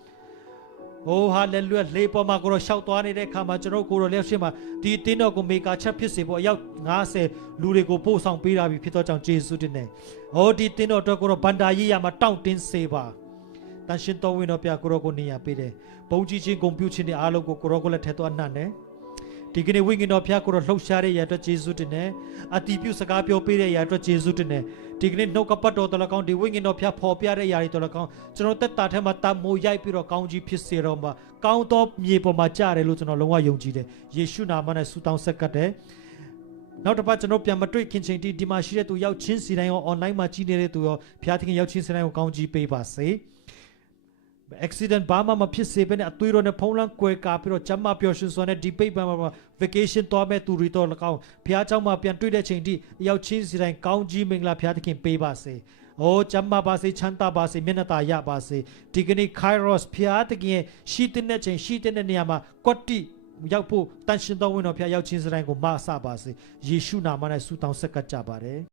အိုးဟာလေလုယာလေပေါ်မှာကိုရောရှောက်သွားနေတဲ့အခါမှာကျွန်တော်ကိုရောလက်ရှိမှာဒီတင်းတော်ကိုမေဂါချက်ဖြစ်စေဖို့အယောက်90လူတွေကိုပို့ဆောင်ပေးတာပြီဖြစ်တော့ကြောင့်ယေရှုတင်တယ်။အိုးဒီတင်းတော်အတွက်ကိုရောဗန္တာရေးရမှာတောင့်တင်းစေပါ။တန်ရှင်တော်ဝိညာဉ်တော်ပြကိုရောကိုနေရာပေးတယ်။ဘုံကြီးချင်းဂုံပြုခြင်းတွေအားလုံးကိုရောကိုလည်းထဲသွားနှံ့တယ်။ဒီကနေ့ဝိညာဉ်တော်ဖျားကိုတော့လှုပ်ရှားတဲ့ရာအတွက်ယေရှုတင်တယ်အတီးပြုစကားပြောပေးတဲ့ရာအတွက်ယေရှုတင်တယ်ဒီကနေ့နှုတ်ကပတ်တော်တော်လည်းကောင်းဒီဝိညာဉ်တော်ဖျားပေါ်ပြတဲ့ရာတွေတော်လည်းကောင်းကျွန်တော်တက်တာထဲမှာတမိုးရိုက်ပြီးတော့ကောင်းကြီးဖြစ်စေတော့မှာကောင်းသောမြေပေါ်မှာကြားတယ်လို့ကျွန်တော်လုံးဝယုံကြည်တယ်ယေရှုနာမနဲ့ဆုတောင်းဆက်ကပ်တယ်နောက်တစ်ပတ်ကျွန်တော်ပြန်မတွေ့ခင်ချိန်ဒီမှာရှိတဲ့သူရောက်ချင်းစီတိုင်းရော online မှာကြည့်နေတဲ့သူရောဖျားသခင်ရောက်ချင်းစီတိုင်းကိုကောင်းကြီးပေးပါစေaccident ဘာမှမဖြစ်စေဘဲနဲ့အသွေးတော်နဲ့ဖုံးလန်းကွယ်ကာပြီးတော့ကျမ်းမာပျော်ရွှင်စွာနဲ့ဒီပိတ်ပံမှာ vacation သွားမဲ့သူတွေတော့၎င်းဘုရားကျောင်းမှာပြန်တွေ့တဲ့ချိန်ထိရောက်ချင်းစီတိုင်းကောင်းကြီးမင်္ဂလာဘုရားသခင်ပေးပါစေ။အိုးကျမ်းမာပါစေချမ်းသာပါစေမျက်နှာသာရပါစေ။ဒီကနေ့ Kairos ဘုရားသခင်ရဲ့ရှိတဲ့ချိန်ရှိတဲ့နေရာမှာကွတ်တိရောက်ဖို့တန်ရှင်တော်ဝင်တော်ဘုရားရောက်ချင်းစီတိုင်းကိုမဆပါစေ။ယေရှုနာမနဲ့ဆုတောင်းဆက်ကပ်ကြပါတယ်။